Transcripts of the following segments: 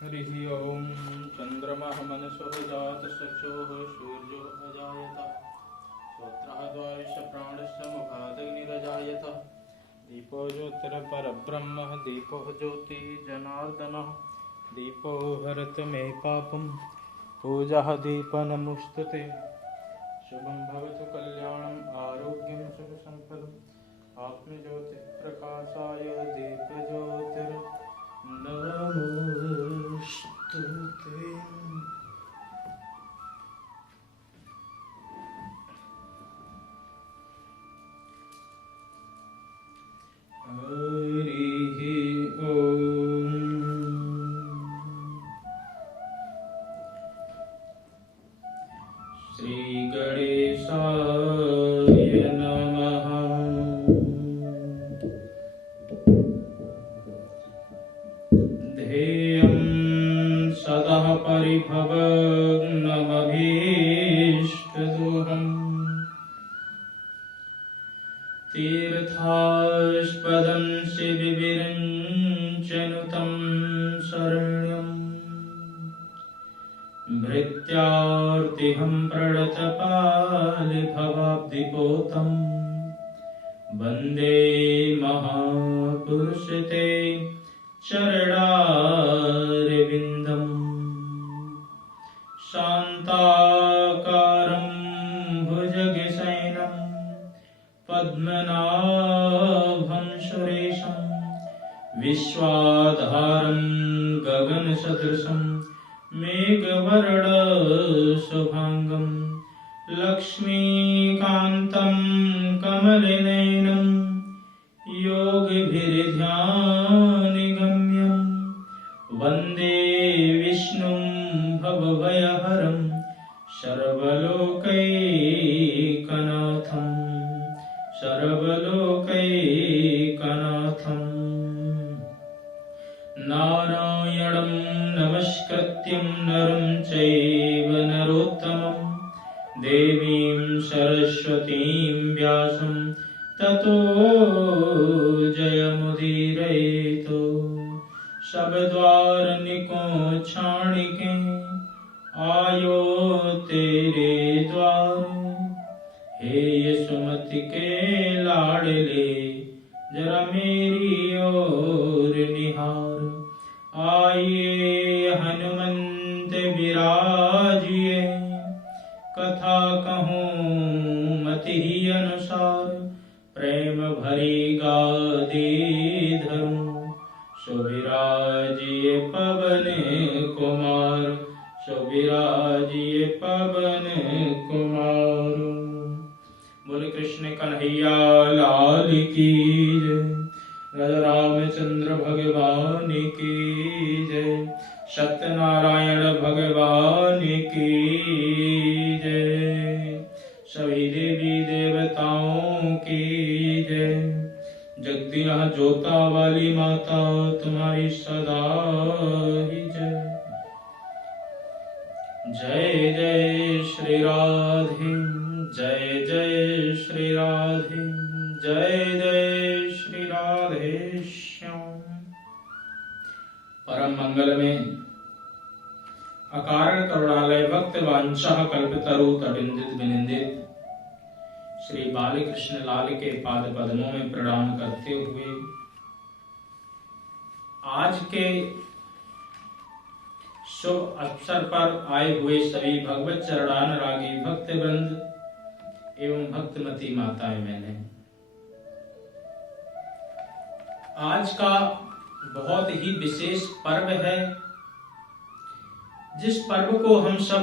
हरिः ओं चन्द्रमः मनसो जातश्चक्षुः सूर्यो अजायत श्रोत्रः द्वारस्य प्राणस्य मुखादग्निरजायत दीपो ज्योतिरपरब्रह्म दीपो ज्योतिर्जनार्दनः दीपो हरत मे पापं पूजः दीपनमुस्तुते शुभं भवतु कल्याणम् आरोग्यं सुखसम्पदम् आत्मज्योतिप्रकाशाय दीपज्योतिर्नमोस्तुते। हरिः ओम्। श्री गणेशाय नमः। ध्येयं सदा परिभवग्नमभीष्टदोहम् तीर्थास्पदं शिविविरञ्चनुतं शरण्यम् भृत्यार्तिहं प्रणतपालिभवाब्धिपोतं वन्दे महापुरुषते चरणारविन्दम् शान्ताकारं भुजगशयनं पद्मनाभं सुरेशं विश्वाधारं गगनसदृशं मेघवर्णशुभांगं लक्ष्मीकान्तं कमलनयनं योगिभिर्ध्यानगम्यं वन्दे विष्णुं भवभयहरं सर्वलोकैकनाथं सर्वलोकैकनाथम् नारायणं नमस्कृत्यं नरं चैव नरोत्तमं देवीं सरस्वतीं व्यासं ततो जयमुदीरयेत्। शब्द्वारनिको क्षाणिके आयो तेरे द्वार, हे यशोमति के लाडले जरा मेरी ओर निहार। आइए हनुमंत विराजिए, कथा कहूँ मति ही अनुसार। प्रेम भरी गादी धरूं, सुविराजिए पवन कुमार, सुविराजिए पवन कुमार। बोले कृष्ण कन्हैया लाल की जय, राजा रामचंद्र भगवान की जय, सत्यनारायण भगवान की जय, सभी देवी देवताओं की जय। जगदीश जोता वाली माता तुम्हारी सदा ही जय। जय जय श्री राधे, जय जय श्री राधे, जय जय श्री राधे श्याम। परम मंगल में अकारण करुणालय भक्त वांछा कल्पतरु तटिंदित विनिंदित श्री बालकृष्ण लाल के पाद पद्मों में प्रणाम करते हुए आज के शुभ अवसर पर आए हुए सभी भगवत चरणानुरागी भक्त वृंद एवं भक्तमती माताएं मैंने आज का बहुत ही विशेष पर्व है, जिस पर्व को हम सब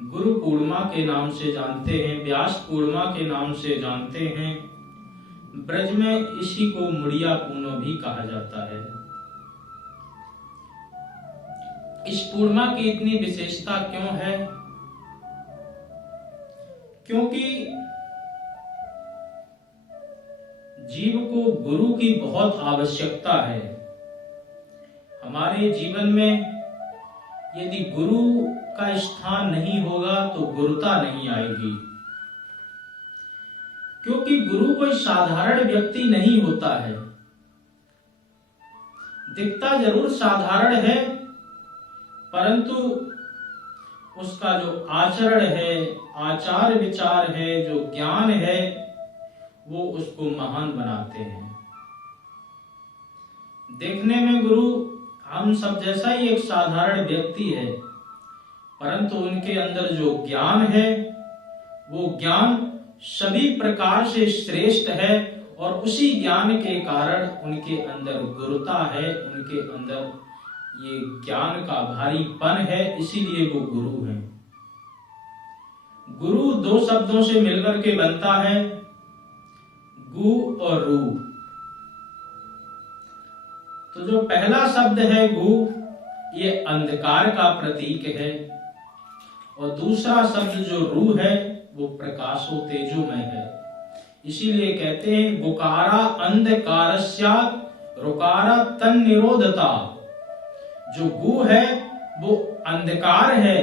गुरु पूर्णिमा के नाम से जानते हैं, व्यास पूर्णिमा के नाम से जानते हैं। ब्रज में इसी को मुड़िया पूर्णो भी कहा जाता है। इस पूर्णिमा की इतनी विशेषता क्यों है? क्योंकि जीव को गुरु की बहुत आवश्यकता है। हमारे जीवन में यदि गुरु का स्थान नहीं होगा तो गुरुता नहीं आएगी, क्योंकि गुरु कोई साधारण व्यक्ति नहीं होता है। दिखता जरूर साधारण है, परंतु उसका जो आचरण है, आचार विचार है, जो ज्ञान है, वो उसको महान बनाते हैं। देखने में गुरु हम सब जैसा ही एक साधारण व्यक्ति है, परंतु उनके अंदर जो ज्ञान है, वो ज्ञान सभी प्रकार से श्रेष्ठ है और उसी ज्ञान के कारण उनके अंदर गुरुता है, उनके अंदर ये ज्ञान का भारीपन है, इसीलिए वो गुरु हैं। गुरु दो शब्दों से मिलकर के बनता है, गु और रू। तो जो पहला शब्द है गु, ये अंधकार का प्रतीक है, और दूसरा शब्द जो रू है वो प्रकाशो तेजोमय है। इसीलिए कहते हैं गुकारा अंधकारस्यात् रुकारा तन निरोधता। जो गु है वो अंधकार है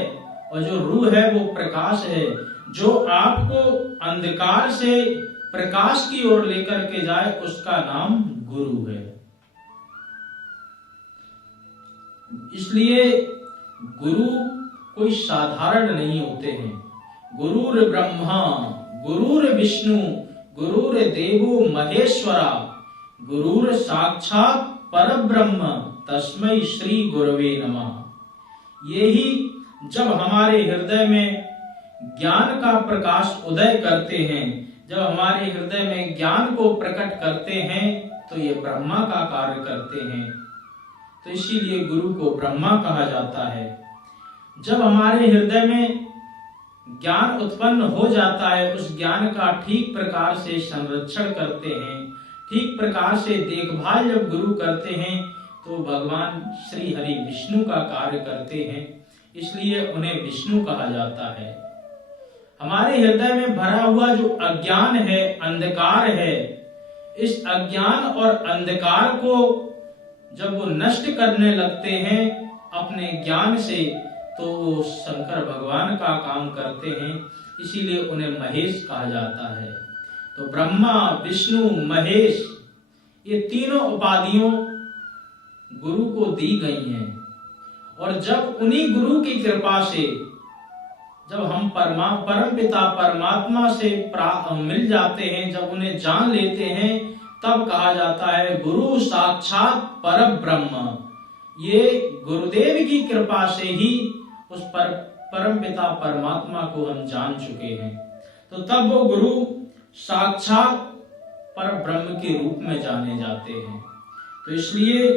और जो रू है वो प्रकाश है, जो आपको अंधकार से प्रकाश की ओर लेकर के जाए, उसका नाम गुरु है। इसलिए गुरु कोई साधारण नहीं होते हैं। गुरुर ब्रह्मा गुरुर विष्णु गुरुर देवो महेश्वरा गुरुर साक्षात परब्रह्म तस्मै श्री गुरवे नमः। यही जब हमारे हृदय में ज्ञान का प्रकाश उदय करते हैं, जब हमारे हृदय में ज्ञान को प्रकट करते हैं, तो ये ब्रह्मा का कार्य करते हैं। तो इसीलिए गुरु को ब्रह्मा कहा जाता है। जब हमारे हृदय में ज्ञान उत्पन्न हो जाता है, उस ज्ञान का ठीक प्रकार से संरक्षण करते हैं, ठीक प्रकार से देखभाल जब गुरु करते हैं, तो भगवान श्री हरि विष्णु का कार्य करते हैं, इसलिए उन्हें विष्णु कहा जाता है। हमारे हृदय में भरा हुआ जो अज्ञान है, अंधकार है, इस अज्ञान और अंधकार को जब वो नष्ट करने लगते हैं अपने ज्ञान से, तो वो शंकर भगवान का काम करते हैं, इसीलिए उन्हें महेश कहा जाता है। तो ब्रह्मा विष्णु महेश, ये तीनों उपाधियों गुरु को दी गई हैं। और जब उन्हीं गुरु की कृपा से जब हम परम पिता परमात्मा से मिल जाते हैं, जब उन्हें जान लेते हैं, तब कहा जाता है गुरु साक्षात परब्रह्म। ये गुरुदेव की कृपा से ही उस परम पिता परमात्मा को हम जान चुके हैं, तो तब वो गुरु साक्षात परब्रह्म के रूप में जाने जाते हैं। तो इसलिए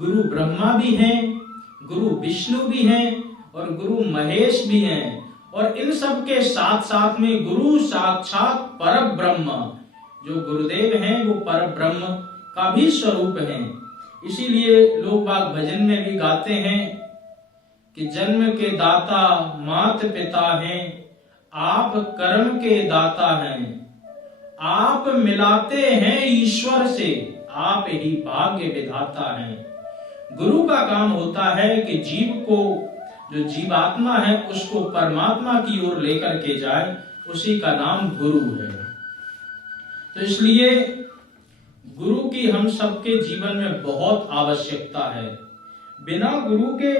गुरु ब्रह्मा भी हैं, गुरु विष्णु भी हैं और गुरु महेश भी हैं, और इन सब के साथ साथ में गुरु साक्षात परब्रह्म, जो गुरुदेव हैं वो परब्रह्म का भी स्वरूप हैं। इसीलिए लोग बाग भजन में भी गाते हैं कि जन्म के दाता मात पिता हैं, आप कर्म के दाता हैं, आप मिलाते हैं ईश्वर से, आप ही भाग्य विधाता हैं। गुरु का काम होता है कि जीव को, जो जीवात्मा है, उसको परमात्मा की ओर लेकर के जाए, उसी का नाम गुरु है। तो इसलिए गुरु की हम सबके जीवन में बहुत आवश्यकता है। बिना गुरु के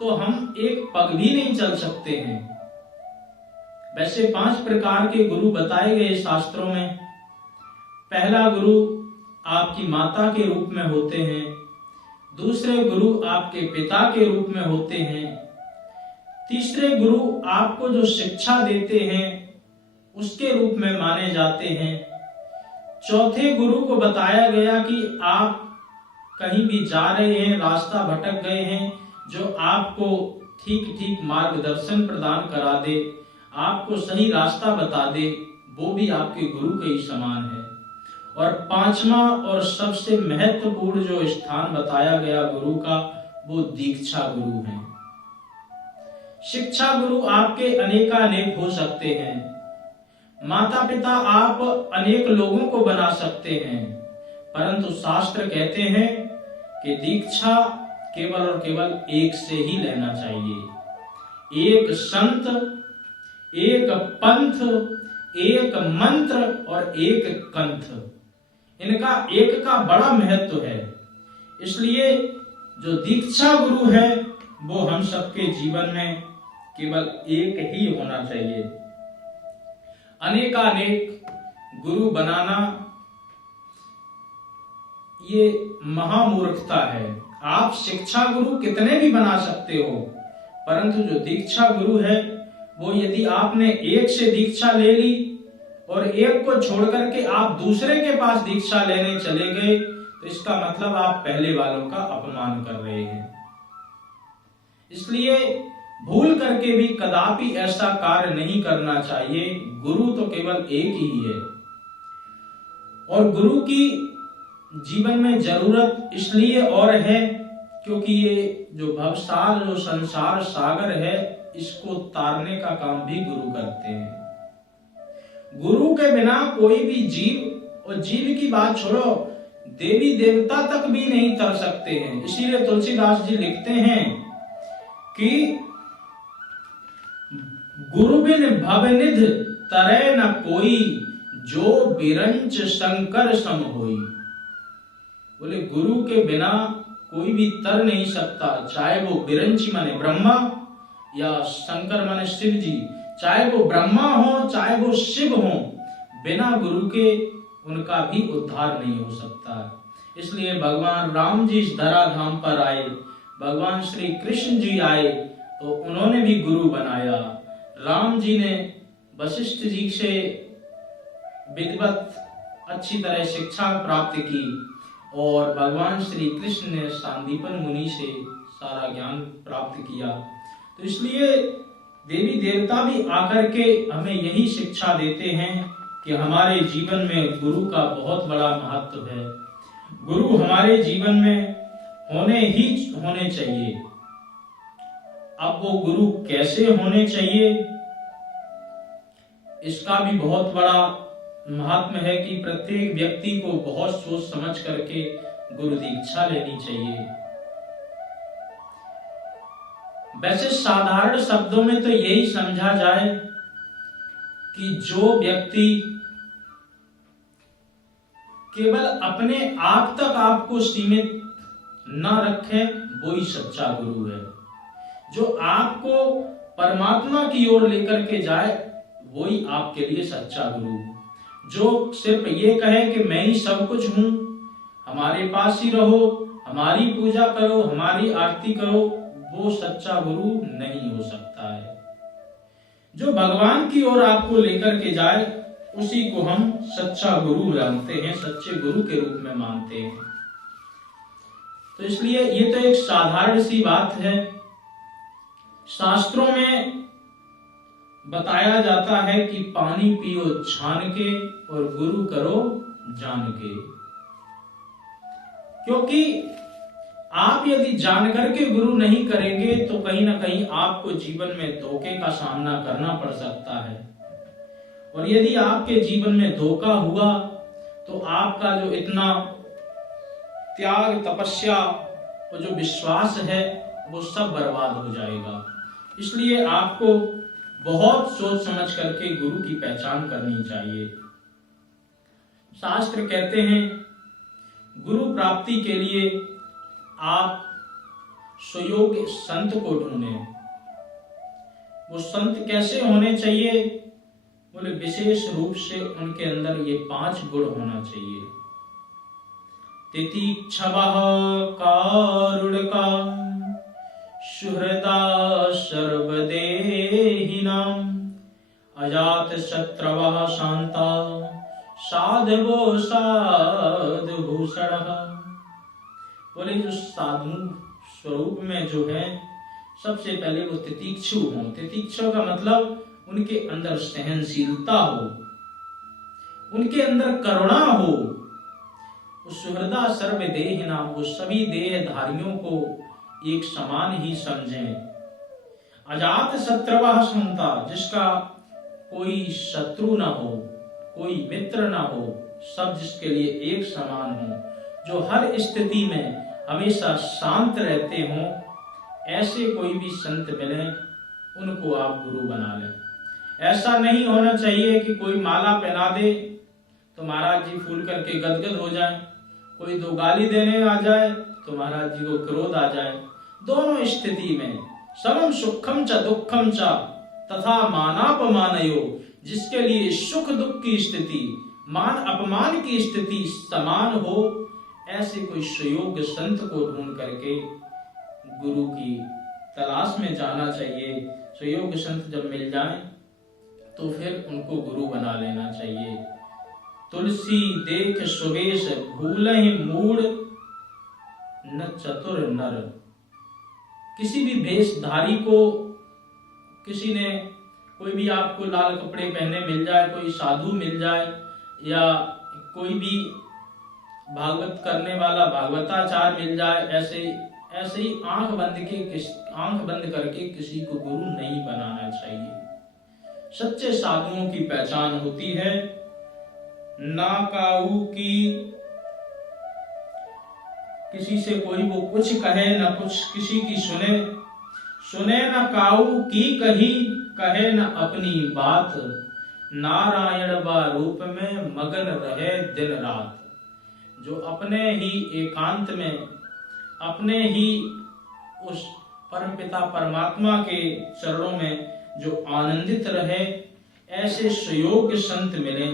तो हम एक पग भी नहीं चल सकते हैं। वैसे 5 प्रकार के गुरु बताए गए शास्त्रों में। पहला गुरु आपकी माता के रूप में होते हैं, दूसरे गुरु आपके पिता के रूप में होते हैं, तीसरे गुरु आपको जो शिक्षा देते हैं उसके रूप में माने जाते हैं, चौथे गुरु को बताया गया कि आप कहीं भी जा रहे हैं, रास्ता भटक गए हैं, जो आपको ठीक मार्गदर्शन प्रदान करा दे, आपको सही रास्ता बता दे, वो भी आपके गुरु के ही समान है। और 5वां और सबसे महत्वपूर्ण जो स्थान बताया गया गुरु का, वो दीक्षा गुरु है। शिक्षा गुरु आपके अनेकानेक हो सकते हैं। माता पिता आप अनेक लोगों को बना सकते हैं, परंतु शास्त्र कहते हैं कि दीक्षा केवल और केवल एक से ही लेना चाहिए। एक संत, एक पंथ, एक मंत्र और एक कंथ, इनका एक का बड़ा महत्व है। इसलिए जो दीक्षा गुरु है वो हम सबके जीवन में केवल एक ही होना चाहिए। अनेकानेक गुरु बनाना ये महामूर्खता है। आप शिक्षा गुरु कितने भी बना सकते हो, परंतु जो दीक्षा गुरु है वो यदि आपने एक से दीक्षा ले ली और एक को छोड़ करके आप दूसरे के पास दीक्षा लेने चले गए, तो इसका मतलब आप पहले वालों का अपमान कर रहे हैं। इसलिए भूल करके भी कदापि ऐसा कार्य नहीं करना चाहिए। गुरु तो केवल एक ही है, और गुरु की जीवन में जरूरत इसलिए और है क्योंकि ये जो भवसागर, जो संसार सागर है, इसको तारने का काम भी गुरु करते हैं। गुरु के बिना कोई भी जीव, और जीव की बात छोड़ो, देवी देवता तक भी नहीं तर सकते हैं। इसीलिए तुलसीदास जी लिखते हैं कि गुरु बिन भवनिधि तरै न कोई, जो बिरंच शंकर सम होई। बोले गुरु के बिना कोई भी तर नहीं सकता, चाहे वो बिरंची माने ब्रह्मा या शंकर माने शिव जी, चाहे वो ब्रह्मा हो चाहे वो शिव हो, बिना गुरु के उनका भी उद्धार नहीं हो सकता। इसलिए भगवान राम जी इस धरा धाम पर आए, भगवान श्री कृष्ण जी आए तो उन्होंने भी गुरु बनाया। राम जी ने वशिष्ठ जी से विधिवत अच्छी तरह शिक्षा प्राप्त की, और भगवान श्री कृष्ण ने सांदीपन मुनि से सारा ज्ञान प्राप्त किया। तो इसलिए देवी देवता भी आकर के हमें यही शिक्षा देते हैं कि हमारे जीवन में गुरु का बहुत बड़ा महत्व है। गुरु हमारे जीवन में होने चाहिए। अब वो गुरु कैसे होने चाहिए, इसका भी बहुत बड़ा महत्व है कि प्रत्येक व्यक्ति को बहुत सोच समझ करके गुरु दीक्षा लेनी चाहिए। वैसे साधारण शब्दों में तो यही समझा जाए कि जो व्यक्ति केवल अपने आप तक आपको सीमित न रखे, वो ही सच्चा गुरु है। जो आपको परमात्मा की ओर लेकर के जाए, वो ही आपके लिए सच्चा गुरु। जो सिर्फ ये कहे कि मैं ही सब कुछ हूं, हमारे पास ही रहो, हमारी पूजा करो, हमारी आरती करो, वो सच्चा गुरु नहीं हो सकता है। जो भगवान की ओर आपको लेकर के जाए, उसी को हम सच्चा गुरु जानते हैं, सच्चे गुरु के रूप में मानते हैं। तो इसलिए ये तो एक साधारण सी बात है। शास्त्रों में बताया जाता है कि पानी पियो छान के और गुरु करो जान के। क्योंकि आप यदि जानकर के गुरु नहीं करेंगे तो कहीं ना कहीं आपको जीवन में धोखे का सामना करना पड़ सकता है। और यदि आपके जीवन में धोखा हुआ तो आपका जो इतना त्याग, तपस्या और जो विश्वास है वो सब बर्बाद हो जाएगा। इसलिए आपको बहुत सोच समझ करके गुरु की पहचान करनी चाहिए। शास्त्र कहते हैं गुरु प्राप्ति के लिए आप सुयोग्य संत को ढूंढें। वो संत कैसे होने चाहिए? बोले विशेष रूप से उनके अंदर ये 5 गुण होना चाहिए। तितिक्षवः कारुणिका सुहृदा सर्वदेहिनां अजात शत्रवः शांता साधवो साधुभूषणः। बोले जो साधु स्वरूप में जो है, सबसे पहले वो तितिक्षु हो। तितिक्षु का मतलब उनके अंदर सहनशीलता हो, उनके अंदर करुणा हो। सुहृदा सर्वदेहिना, वो सभी देहधारियों को एक समान ही समझें। अजात शत्रवः शांता, जिसका कोई शत्रु ना हो, कोई मित्र ना हो, सब जिसके लिए एक समान हो, जो हर स्थिति में हमेशा शांत रहते हों, ऐसे कोई भी संत मिले उनको आप गुरु बना लें। ऐसा नहीं होना चाहिए कि कोई माला पहना दे तो महाराज जी फूल करके गदगद हो जाए, कोई 2 गाली देने आ जाए तो महाराज जी को क्रोध आ जाए। दोनों स्थिति में समम सुखम च दुखम च तथा मानापमानयो, जिसके लिए सुख दुख की स्थिति, मान अपमान की स्थिति समान हो, ऐसे कोई सुयोग्य संत को ढूंढ करके गुरु की तलाश में जाना चाहिए। सुयोग्य संत जब मिल जाएं तो फिर उनको गुरु बना लेना चाहिए। तुलसी देख सुबेश भूलहि मूड न चतुर नर। किसी भी भेषधारी को, किसी ने कोई भी आपको लाल कपड़े पहने मिल जाए, कोई साधु मिल जाए, या कोई भी भागवत करने वाला भागवताचार्य मिल जाए, ऐसे ही आंख बंद करके किसी को गुरु नहीं बनाना चाहिए। सच्चे साधुओं की पहचान होती है ना काऊ की किसी से कोई वो कुछ कहे न कुछ किसी की सुने न काऊ की कहे न अपनी बात, नारायण बा रूप में मगन रहे दिन रात। जो अपने ही एकांत में, अपने ही उस परमपिता परमात्मा के चरणों में जो आनंदित रहे, ऐसे सुयोग्य संत मिले,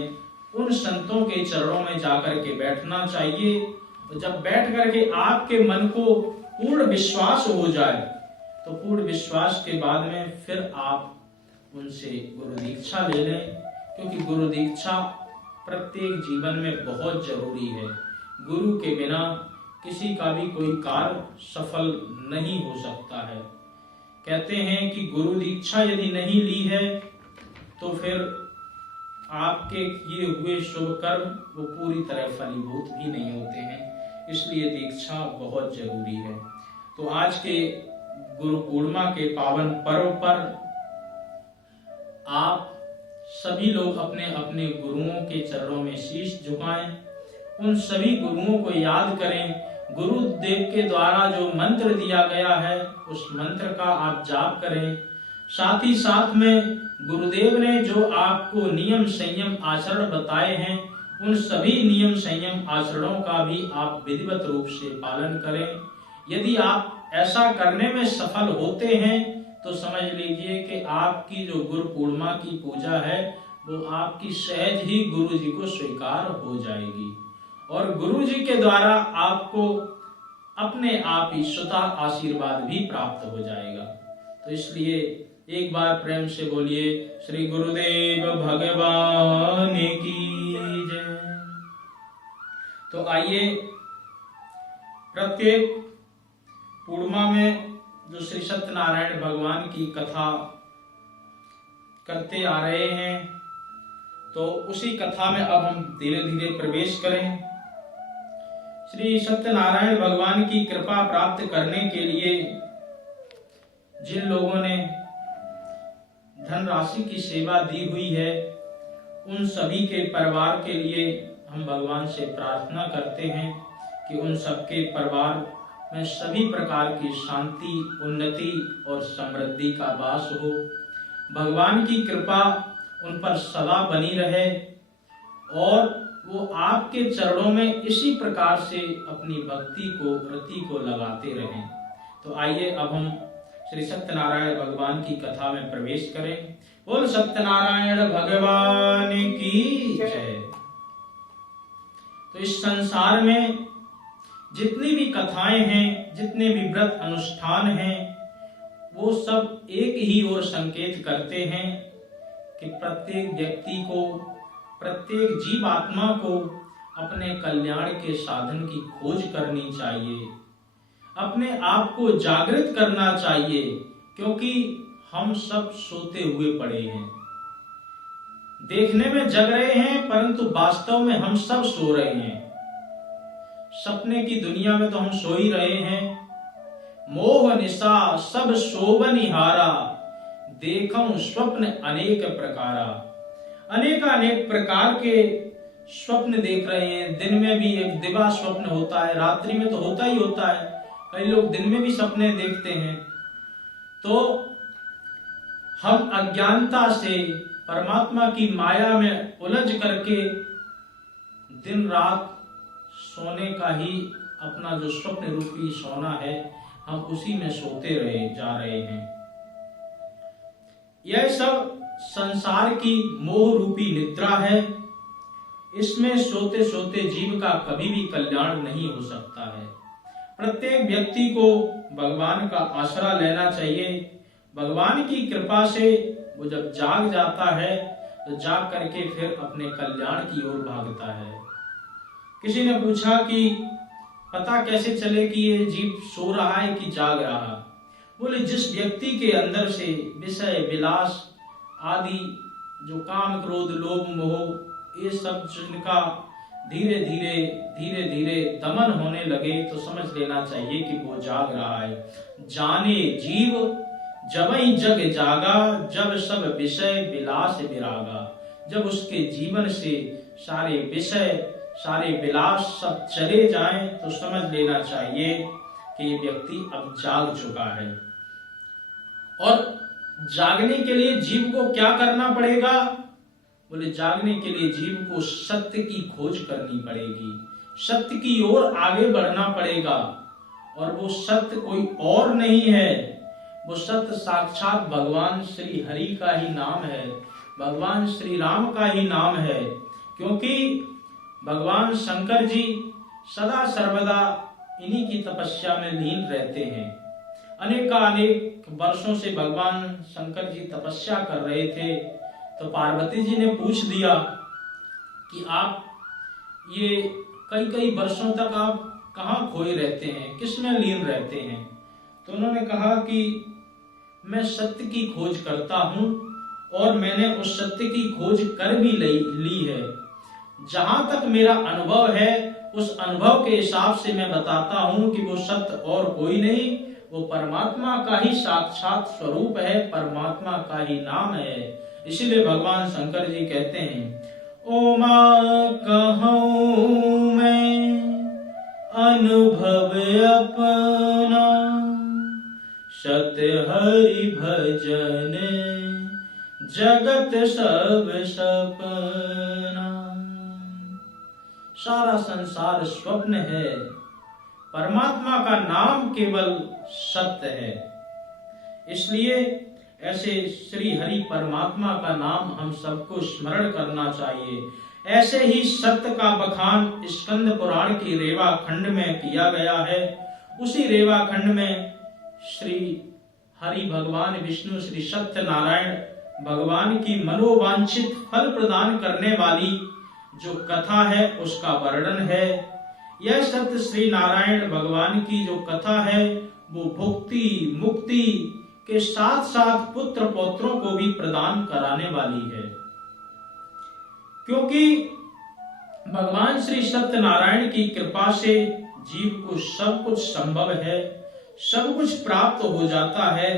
उन संतों के चरणों में जाकर के बैठना चाहिए। तो जब बैठ करके आपके मन को पूर्ण विश्वास हो जाए, तो पूर्ण विश्वास के बाद में फिर आप उनसे गुरु दीक्षा ले लें, क्योंकि गुरु दीक्षा प्रत्येक जीवन में बहुत जरूरी है। गुरु के बिना किसी का भी कोई कार्य सफल नहीं हो सकता है। कहते हैं कि गुरु दीक्षा यदि नहीं ली है तो फिर आपके किए हुए शुभ कर्म वो पूरी तरह फलीभूत भी नहीं होते हैं। इसलिए दीक्षा बहुत जरूरी है। तो आज के गुरु पूर्णिमा के पावन पर्व पर आप सभी लोग अपने अपने गुरुओं के चरणों में शीश झुकाएं, उन सभी गुरुओं को याद करें। गुरुदेव के द्वारा जो मंत्र दिया गया है उस मंत्र का आप जाप करें। साथ ही साथ में गुरुदेव ने जो आपको नियम संयम आचरण बताए हैं, उन सभी नियम संयम आचरणों का भी आप विधिवत रूप से पालन करें। यदि आप ऐसा करने में सफल होते हैं तो समझ लीजिए कि आपकी जो गुरु पूर्णिमा की पूजा है वो आपकी सहज ही गुरु जी को स्वीकार हो जाएगी, और गुरु जी के द्वारा आपको अपने आप ही स्वतः आशीर्वाद भी प्राप्त हो जाएगा। तो इसलिए एक बार प्रेम से बोलिए श्री गुरुदेव भगवान की जय। तो आइए प्रत्येक पूर्णिमा में जो श्री सत्यनारायण भगवान की कथा करते आ रहे हैं, तो उसी कथा में अब हम धीरे धीरे प्रवेश करें। श्री सत्यनारायण भगवान की कृपा प्राप्त करने के लिए जिन लोगों ने धनराशि की सेवा दी हुई है, उन सभी के परिवार के लिए हम भगवान से प्रार्थना करते हैं कि उन सबके परिवार में सभी प्रकार की शांति, उन्नति और समृद्धि का वास हो। भगवान की कृपा उन पर सदा बनी रहे और वो आपके चरणों में इसी प्रकार से अपनी भक्ति को, रति को लगाते रहें। तो आइए अब हम श्री सत्यनारायण भगवान की कथा में प्रवेश करें। बोल सत्यनारायण भगवान की जय। तो इस संसार में जितनी भी कथाएं हैं, जितने भी व्रत अनुष्ठान हैं, वो सब एक ही ओर संकेत करते हैं कि प्रत्येक व्यक्ति को, प्रत्येक जीव आत्मा को अपने कल्याण के साधन की खोज करनी चाहिए, अपने आप को जागृत करना चाहिए, क्योंकि हम सब सोते हुए पड़े हैं। देखने में जग रहे हैं परंतु वास्तव में हम सब सो रहे हैं। सपने की दुनिया में तो हम सो ही रहे हैं। मोह निशा सब शोभनिहारा, देखऊं स्वप्न अनेक प्रकारा। अनेक प्रकार के स्वप्न देख रहे हैं। दिन में भी एक दिवा स्वप्न होता है, रात्रि में तो होता ही होता है। कई लोग दिन में भी सपने देखते हैं। तो हम अज्ञानता से परमात्मा की माया में उलझ करके दिन रात सोने का ही अपना जो स्वप्न रूपी सोना है, हम उसी में सोते रहे जा रहे हैं। यह सब संसार की मोह रूपी निद्रा है। इसमें सोते सोते जीव का कभी भी कल्याण नहीं हो सकता है। प्रत्येक व्यक्ति को भगवान का आसरा लेना चाहिए। भगवान की कृपा से वो जब जाग जाता है तो जाग करके फिर अपने कल्याण की ओर भागता है। किसी ने पूछा कि पता कैसे चले कि ये जीव सो रहा है कि जाग रहा? बोले, जिस व्यक्ति के अंदर से विषय विलास आदि जो काम क्रोध लोभ मोह ये सब जिनका धीरे धीरे दमन होने लगे तो समझ लेना चाहिए कि वो जाग रहा है। जाने जीव जबई जग जागा, जब सब विषय विलास विरागा। जब उसके जीवन से सारे विषय सारे विलास सब चले जाएं तो समझ लेना चाहिए कि ये व्यक्ति अब जाग चुका है। और जागने के लिए जीव को क्या करना पड़ेगा? बोले, जागने के लिए जीव को सत्य की खोज करनी पड़ेगी, सत्य की ओर आगे बढ़ना पड़ेगा। और वो सत्य कोई और नहीं है, वो सत्य साक्षात भगवान श्री हरि का ही नाम है, भगवान श्री राम का ही नाम है। क्योंकि भगवान शंकर जी सदा सर्वदा इन्हीं की तपस्या में लीन रहते हैं। अनेक वर्षों से भगवान शंकर जी तपस्या कर रहे थे। तो पार्वती जी ने पूछ दिया कि आप ये कई वर्षों तक आप कहाँ खोए रहते हैं, किसमें लीन रहते हैं? तो उन्होंने कहा कि मैं सत्य की खोज करता हूँ और मैंने उस सत्य की खोज कर भी ली है। जहां तक मेरा अनुभव है उस अनुभव के हिसाब से मैं बताता हूँ कि वो सत्य और कोई नहीं, वो परमात्मा का ही साक्षात स्वरूप है, परमात्मा का ही नाम है। इसीलिए भगवान शंकर जी कहते हैं, ओमा कहूँ मैं अनुभव अपना, सत्य हरि भजन जगत सब सपना। सारा संसार स्वप्न है, परमात्मा का नाम केवल सत्य है। इसलिए ऐसे श्री हरि परमात्मा का नाम हम सबको स्मरण करना चाहिए। ऐसे ही सत्य का बखान स्कंद पुराण की रेवा खंड में किया गया है। उसी रेवा खंड में श्री हरि भगवान विष्णु श्री सत्यनारायण भगवान की मनोवांछित फल प्रदान करने वाली जो कथा है उसका वर्णन है। यह सत्य श्री नारायण भगवान की जो कथा है वो भुक्ति मुक्ति के साथ साथ पुत्र पौत्रों को भी प्रदान कराने वाली है। क्योंकि भगवान श्री सत्यनारायण की कृपा से जीव को सब कुछ संभव है, सब कुछ प्राप्त हो जाता है।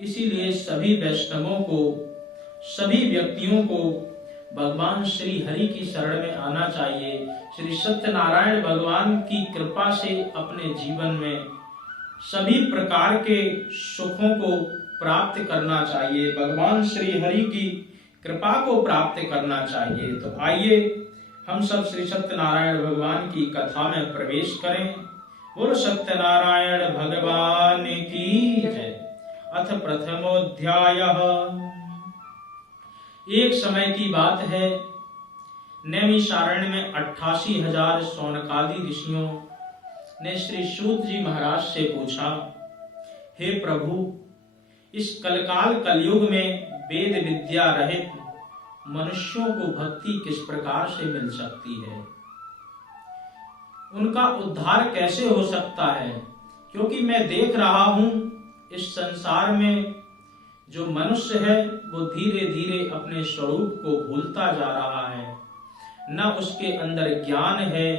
इसीलिए सभी वैष्णवों को, सभी व्यक्तियों को भगवान श्री हरि की शरण में आना चाहिए। श्री सत्यनारायण भगवान की कृपा से अपने जीवन में सभी प्रकार के सुखों को प्राप्त करना चाहिए, भगवान श्री हरि की कृपा को प्राप्त करना चाहिए। तो आइए हम सब श्री सत्यनारायण भगवान की कथा में प्रवेश करें। बोलो सत्यनारायण भगवान की जय। अथ प्रथमोध्यायः। एक समय की बात है, नैमिषारण्य में 88,000 शौनकादि ऋषियों ने श्री सूत जी महाराज से पूछा, हे प्रभु, इस कलकाल कलयुग में वेद विद्या रहित मनुष्यों को भक्ति किस प्रकार से मिल सकती है? उनका उद्धार कैसे हो सकता है? क्योंकि मैं देख रहा हूं इस संसार में जो मनुष्य है वो धीरे धीरे अपने स्वरूप को भूलता जा रहा है। न उसके अंदर ज्ञान है,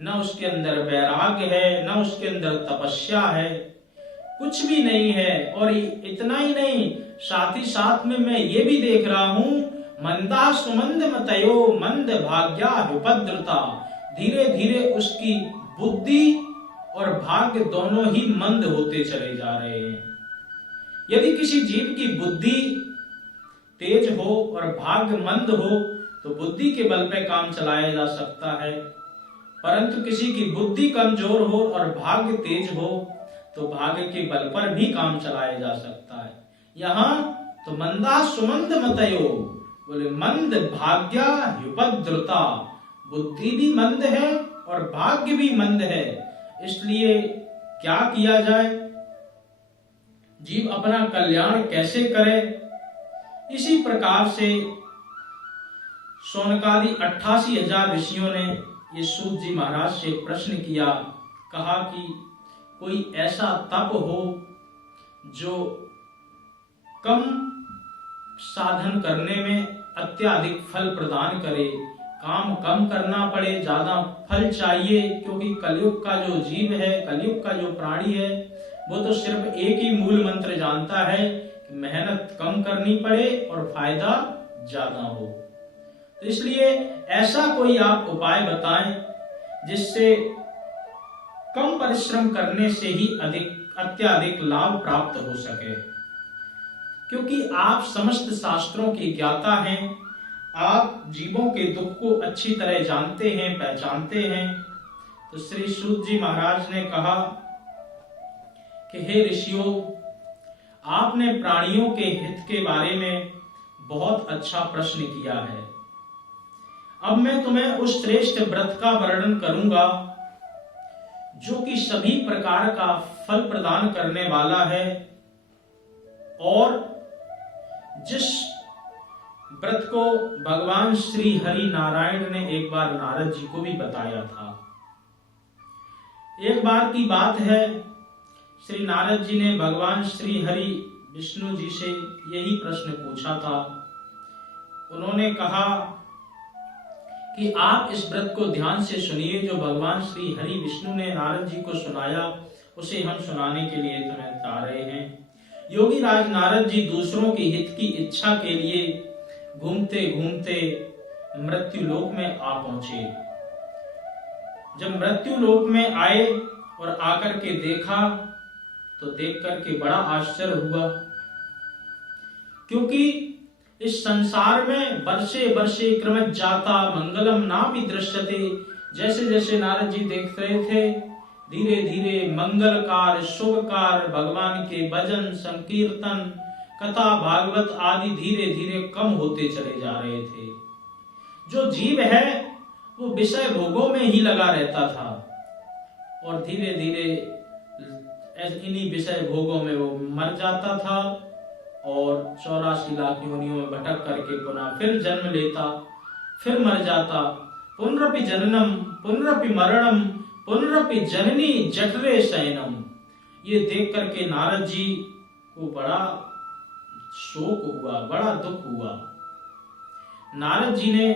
न उसके अंदर वैराग्य है, न उसके अंदर तपस्या है, कुछ भी नहीं है। और इतना ही नहीं, साथ ही साथ में मैं ये भी देख रहा हूं, मंदा सुमंद मतयो मंद भाग्या विपद्रता। धीरे धीरे उसकी बुद्धि और भाग्य दोनों ही मंद होते चले जा रहे हैं। यदि किसी जीव की बुद्धि तेज हो और भाग्य मंद हो तो बुद्धि के बल पे काम चलाया जा सकता है, परंतु किसी की बुद्धि कमजोर हो और भाग्य तेज हो तो भाग्य के बल पर भी काम चलाया जा सकता है। यहाँ तो मंदा सुमंद मतयो, बोले मंद भाग्या युपद्रुता, बुद्धि भी मंद है और भाग्य भी मंद है, इसलिए क्या किया जाए, जीव अपना कल्याण कैसे करे। इसी प्रकार से शौनकादि 88,000 ऋषियों ने ये सूत जी महाराज से प्रश्न किया, कहा कि कोई ऐसा तप हो जो कम साधन करने में अत्यधिक फल प्रदान करे, काम कम करना पड़े, ज्यादा फल चाहिए, क्योंकि कलयुग का जो जीव है, कलयुग का जो प्राणी है, वो तो सिर्फ एक ही मूल मंत्र जानता है कि मेहनत कम करनी पड़े और फायदा ज्यादा हो। तो इसलिए ऐसा कोई आप उपाय बताएं जिससे कम परिश्रम करने से ही अत्यधिक लाभ प्राप्त हो सके, क्योंकि आप समस्त शास्त्रों के ज्ञाता हैं, आप जीवों के दुख को अच्छी तरह जानते हैं, पहचानते हैं। तो श्री सूत जी महाराज ने कहा कि हे ऋषियों, आपने प्राणियों के हित के बारे में बहुत अच्छा प्रश्न किया है। अब मैं तुम्हें उस श्रेष्ठ व्रत का वर्णन करूंगा जो कि सभी प्रकार का फल प्रदान करने वाला है, और जिस व्रत को भगवान श्री हरि नारायण ने एक बार नारद जी को भी बताया था। एक बार की बात है, श्री नारद जी ने भगवान श्री हरि विष्णु जी से यही प्रश्न पूछा था। उन्होंने कहा कि आप इस व्रत को ध्यान से सुनिए, जो भगवान श्री हरि विष्णु ने नारद जी को सुनाया उसे हम सुनाने के लिए तुम्हें बता रहे हैं। योगी राज नारद जी दूसरों के हित की इच्छा के लिए घूमते घूमते मृत्यु लोक में आ पहुंचे। जब मृत्यु लोक में आए और आकर के देखा तो देख करके बड़ा आश्चर्य हुआ, क्योंकि इस संसार में वर्षे वर्षे क्रमश जाता मंगलम नापि दृश्यते। जैसे जैसे नारद जी देख रहे थे, धीरे धीरे मंगलकार शुभकार भगवान के भजन संकीर्तन कथा भागवत आदि धीरे धीरे कम होते चले जा रहे थे। जो जीव है वो विषय भोगों में ही लगा रहता था और धीरे धीरे इन्हीं विषय भोगों में वो मर जाता था और 84 लाख योनियों में भटक करके पुनः फिर जन्म लेता, फिर मर जाता। पुनरपि जननम पुनरपि मरणम पुनरपि जननी जठरे शयनम। ये देख करके नारद जी को बड़ा शोक हुआ, बड़ा दुख हुआ। नारद जी ने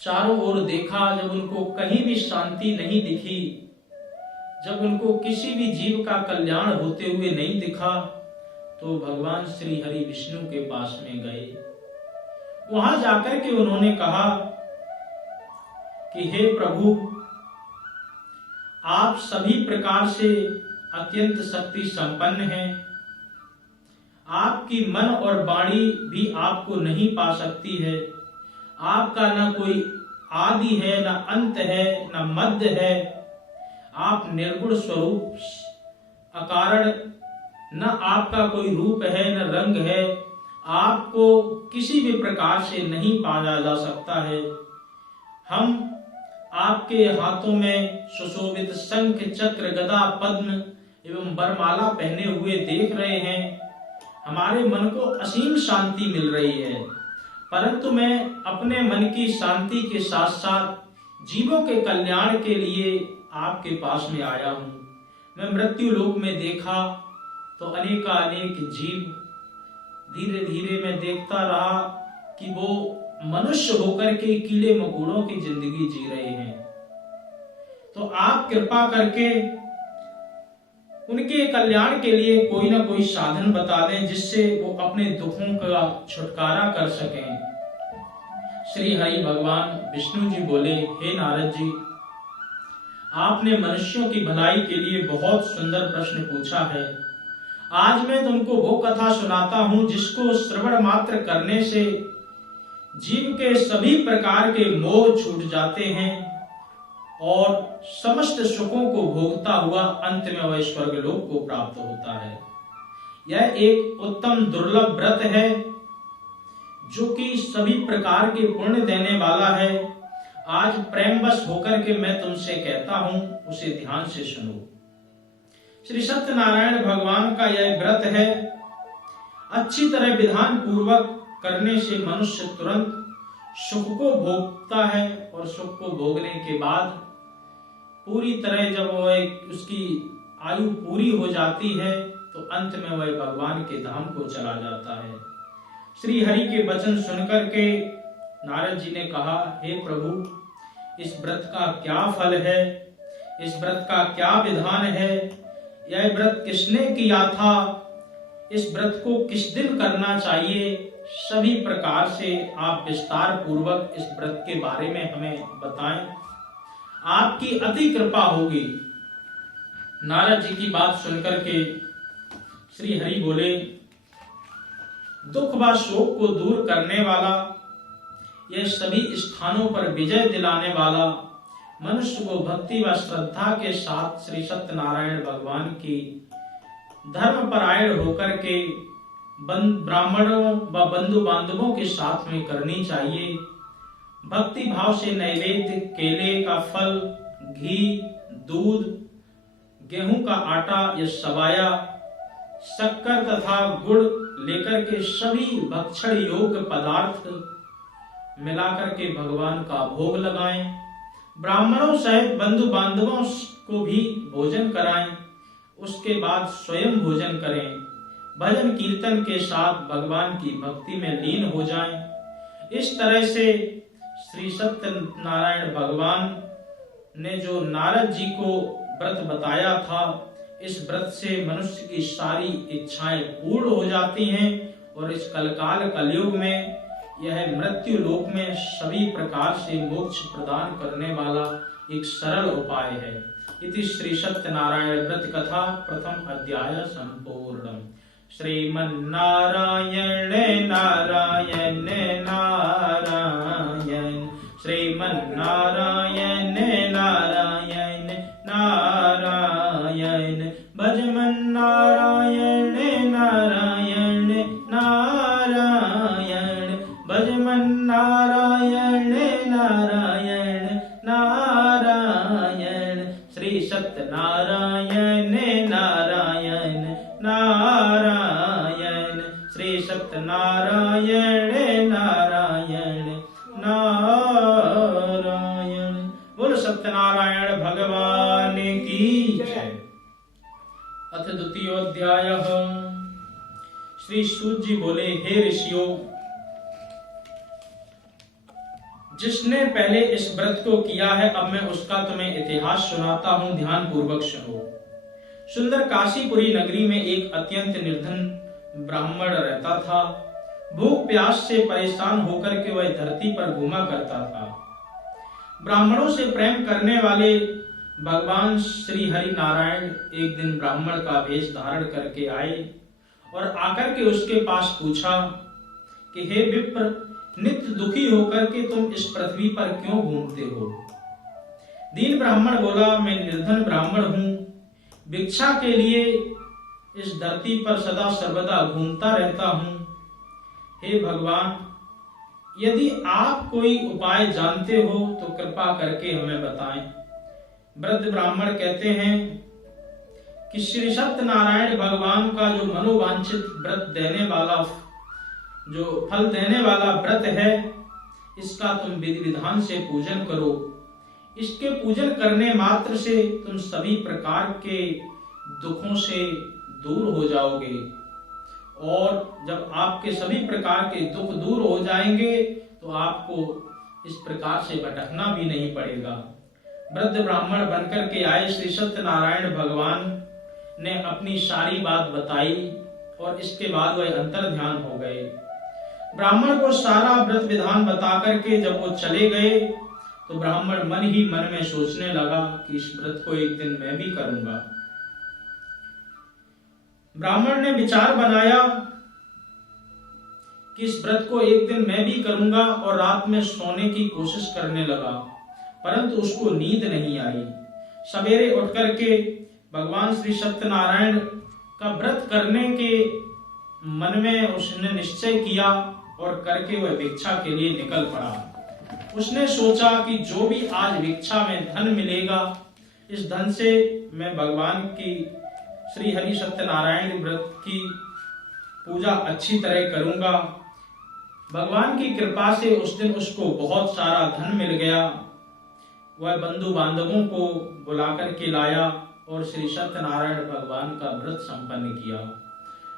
चारों ओर देखा, जब उनको कहीं भी शांति नहीं दिखी, जब उनको किसी भी जीव का कल्याण होते हुए नहीं दिखा, तो भगवान श्री हरि विष्णु के पास में गए। वहां जाकर के उन्होंने कहा कि हे प्रभु, आप सभी प्रकार से अत्यंत शक्ति संपन्न हैं, आपकी मन और वाणी भी आपको नहीं पा सकती है। आपका न कोई आदि है, न अंत है, न मध्य है। आप निर्गुण स्वरूप अकारण, न आपका कोई रूप है न रंग है। आपको किसी भी प्रकार से नहीं पाया जा सकता है। हम आपके हाथों में सुशोभित शंख चक्र गदा पद्म एवं वरमाला पहने हुए देख रहे हैं। हमारे मन को असीम शांति मिल रही है, परंतु मैं अपने मन की शांति के साथ साथ जीवों के कल्याण के लिए आपके पास में आया हूं। मैं मृत्यु लोक में देखा तो अनेकानेक जीव धीरे धीरे मैं देखता रहा कि वो मनुष्य होकर के कीड़े मकोड़ों की जिंदगी जी रहे हैं। तो आप कृपा करके उनके कल्याण के लिए कोई ना कोई साधन बता दें जिससे वो अपने दुखों का छुटकारा कर सकें। श्री हरि भगवान विष्णु जी बोले, हे नारद जी, आपने मनुष्यों की भलाई के लिए बहुत सुंदर प्रश्न पूछा है। आज मैं तुमको वो कथा सुनाता हूं जिसको श्रवण मात्र करने से जीव के सभी प्रकार के मोह छूट जाते हैं और समस्त सुखों को भोगता हुआ अंत में वह स्वर्ग लोक को प्राप्त होता है। यह एक उत्तम दुर्लभ व्रत है जो कि सभी प्रकार के पुण्य देने वाला है। आज प्रेमवश होकर के मैं तुमसे कहता हूं, उसे ध्यान से सुनो। श्री सत्यनारायण भगवान का यह व्रत है। अच्छी तरह विधान पूर्वक करने से मनुष्य तुरंत सुख को भोगता है और सुख को भोगने के बाद पूरी तरह जब वह उसकी आयु पूरी हो जाती है तो अंत में वह भगवान के धाम को चला जाता है। श्री हरि के वचन सुनकर के नारद जी ने कहा, हे प्रभु, इस व्रत का क्या फल है, इस व्रत का क्या विधान है, यह व्रत किसने किया था, इस व्रत को किस दिन करना चाहिए, सभी प्रकार से आप विस्तार पूर्वक इस व्रत के बारे में हमें बताएं, आपकी अति कृपा होगी। नारद जी की बात सुनकर के श्री हरि बोले, दुख व शोक को दूर करने वाला, यह सभी स्थानों पर विजय दिलाने वाला, मनुष्य को भक्ति व श्रद्धा के साथ श्री सत्यनारायण भगवान की धर्म परायण होकर के ब्राह्मणों व बंधु बांधवों के साथ में करनी चाहिए। भक्ति भाव से नैवेद्य, केले का फल, घी, दूध, गेहूं का आटा या सवाया, शक्कर तथा गुड़ लेकर के सभी भक्षण योग्य पदार्थ मिलाकर के भगवान का भोग लगाएं। ब्राह्मणों सहित बंधु बांधवों को भी भोजन कराएं। उसके बाद स्वयं भोजन करें। भजन कीर्तन के साथ भगवान की भक्ति में लीन हो जाएं। इस तरह से श्री सत्यनारायण भगवान ने जो नारद जी को व्रत बताया था, इस व्रत से मनुष्य की सारी इच्छाएं पूर्ण हो जाती हैं और इस कलकाल कलयुग में यह मृत्यु लोक में सभी प्रकार से मोक्ष प्रदान करने वाला एक सरल उपाय है। इति श्री सत्यनारायण व्रत कथा प्रथम अध्याय संपूर्णम। श्रीमन्नारायण नारायण नारायण, श्रीमन्नारायण नारायण नारायण, भजमन नारायण नारायण नारायण, भजमन नारायण नारायण नारायण, श्री सत्यनारायण नारायण नारायण, श्री सत्यनारायण नारायण नारायण। बोलो सत्यनारायण भगवान की जय। अथ द्वितीयोऽध्याय। श्री सूत जी बोले, हे ऋषियों, जिसने पहले इस व्रत को किया है, अब मैं उसका तुम्हें इतिहास सुनाता हूं, ध्यान पूर्वक सुनो। सुंदर काशीपुरी नगरी में एक अत्यंत निर्धन ब्राह्मण रहता था। भूख प्यास से परेशान होकर के वह धरती पर घूमा करता था। ब्राह्मणों से प्रेम करने वाले भगवान श्री हरि नारायण एक दिन ब्राह्मण का वेश धारण करके आए और आकर के उसके पास पूछा कि हे विप्र, नित्य दुखी होकर के तुम इस पृथ्वी पर क्यों घूमते हो? दीन ब्राह्मण बोला, मैं निर्धन ब्राह्मण हूं, भिक्षा के लिए इस धरती पर सदा सर्वदा घूमता रहता हूं। हे भगवान, यदि आप कोई उपाय जानते हो तो कृपा करके हमें बताएं। वृद्ध ब्राह्मण कहते हैं कि श्री सत्यनारायण भगवान का जो मनोवांछित व्रत देने वाला, जो फल देने वाला व्रत है, इसका तुम विधि विधान से पूजन करो। इसके पूजन करने मात्र से तुम सभी प्रकार के दुखों से दूर हो जाओगे और जब आपके सभी प्रकार के दुख दूर हो जाएंगे तो आपको इस प्रकार से भटकना भी नहीं पड़ेगा। वृद्ध ब्राह्मण बनकर के आए श्री सत्यनारायण भगवान ने अपनी सारी बात बताई और इसके बाद वह अंतर ध्यान हो गए। ब्राह्मण को सारा व्रत विधान बता करके जब वो चले गए तो ब्राह्मण मन ही मन में सोचने लगा कि इस व्रत को एक दिन मैं भी करूंगा। ब्राह्मण ने विचार बनाया कि इस व्रत को एक दिन मैं भी करूंगा और रात में सोने की कोशिश करने लगा। परंतु उसको नींद नहीं आई। सवेरे उठ करके भगवान श्री सत्यनारायण का व्रत करने के मन में उसने निश्चय किया और करके वह भिक्षा के लिए निकल पड़ा। उसने सोचा कि जो भी आज भिक्षा में धन मिलेगा, इस धन से मैं भगवान की श्री हरि सत्यनारायण व्रत की पूजा अच्छी तरह करूंगा। भगवान की कृपा से उस दिन उसको बहुत सारा धन मिल गया। वह बंधु बांधवों को बुलाकर के लाया और श्री सत्यनारायण भगवान का व्रत संपन्न किया।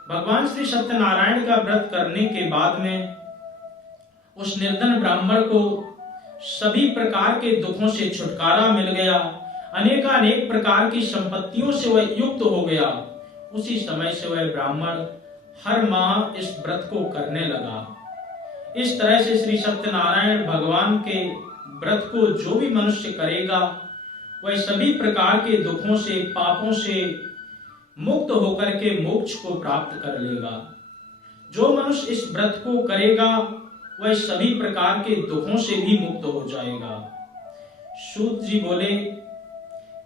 भगवान श्री सत्यनारायण का व्रत करने के बाद में उस निर्धन ब्राह्मण को सभी प्रकार के दुखों से छुटकारा मिल गया। अनेकानेक प्रकार की संपत्तियों से वह युक्त हो गया। उसी समय से वह ब्राह्मण हर माह इस व्रत को करने लगा। इस तरह से श्री सत्यनारायण भगवान के व्रत को जो भी मनुष्य करेगा, वह सभी प्रकार के दुखों से, पापों से मुक्त होकर के मोक्ष को प्राप्त कर लेगा। जो मनुष्य इस व्रत को करेगा, वह सभी प्रकार के दुखों से भी मुक्त हो जाएगा। सूत जी बोले,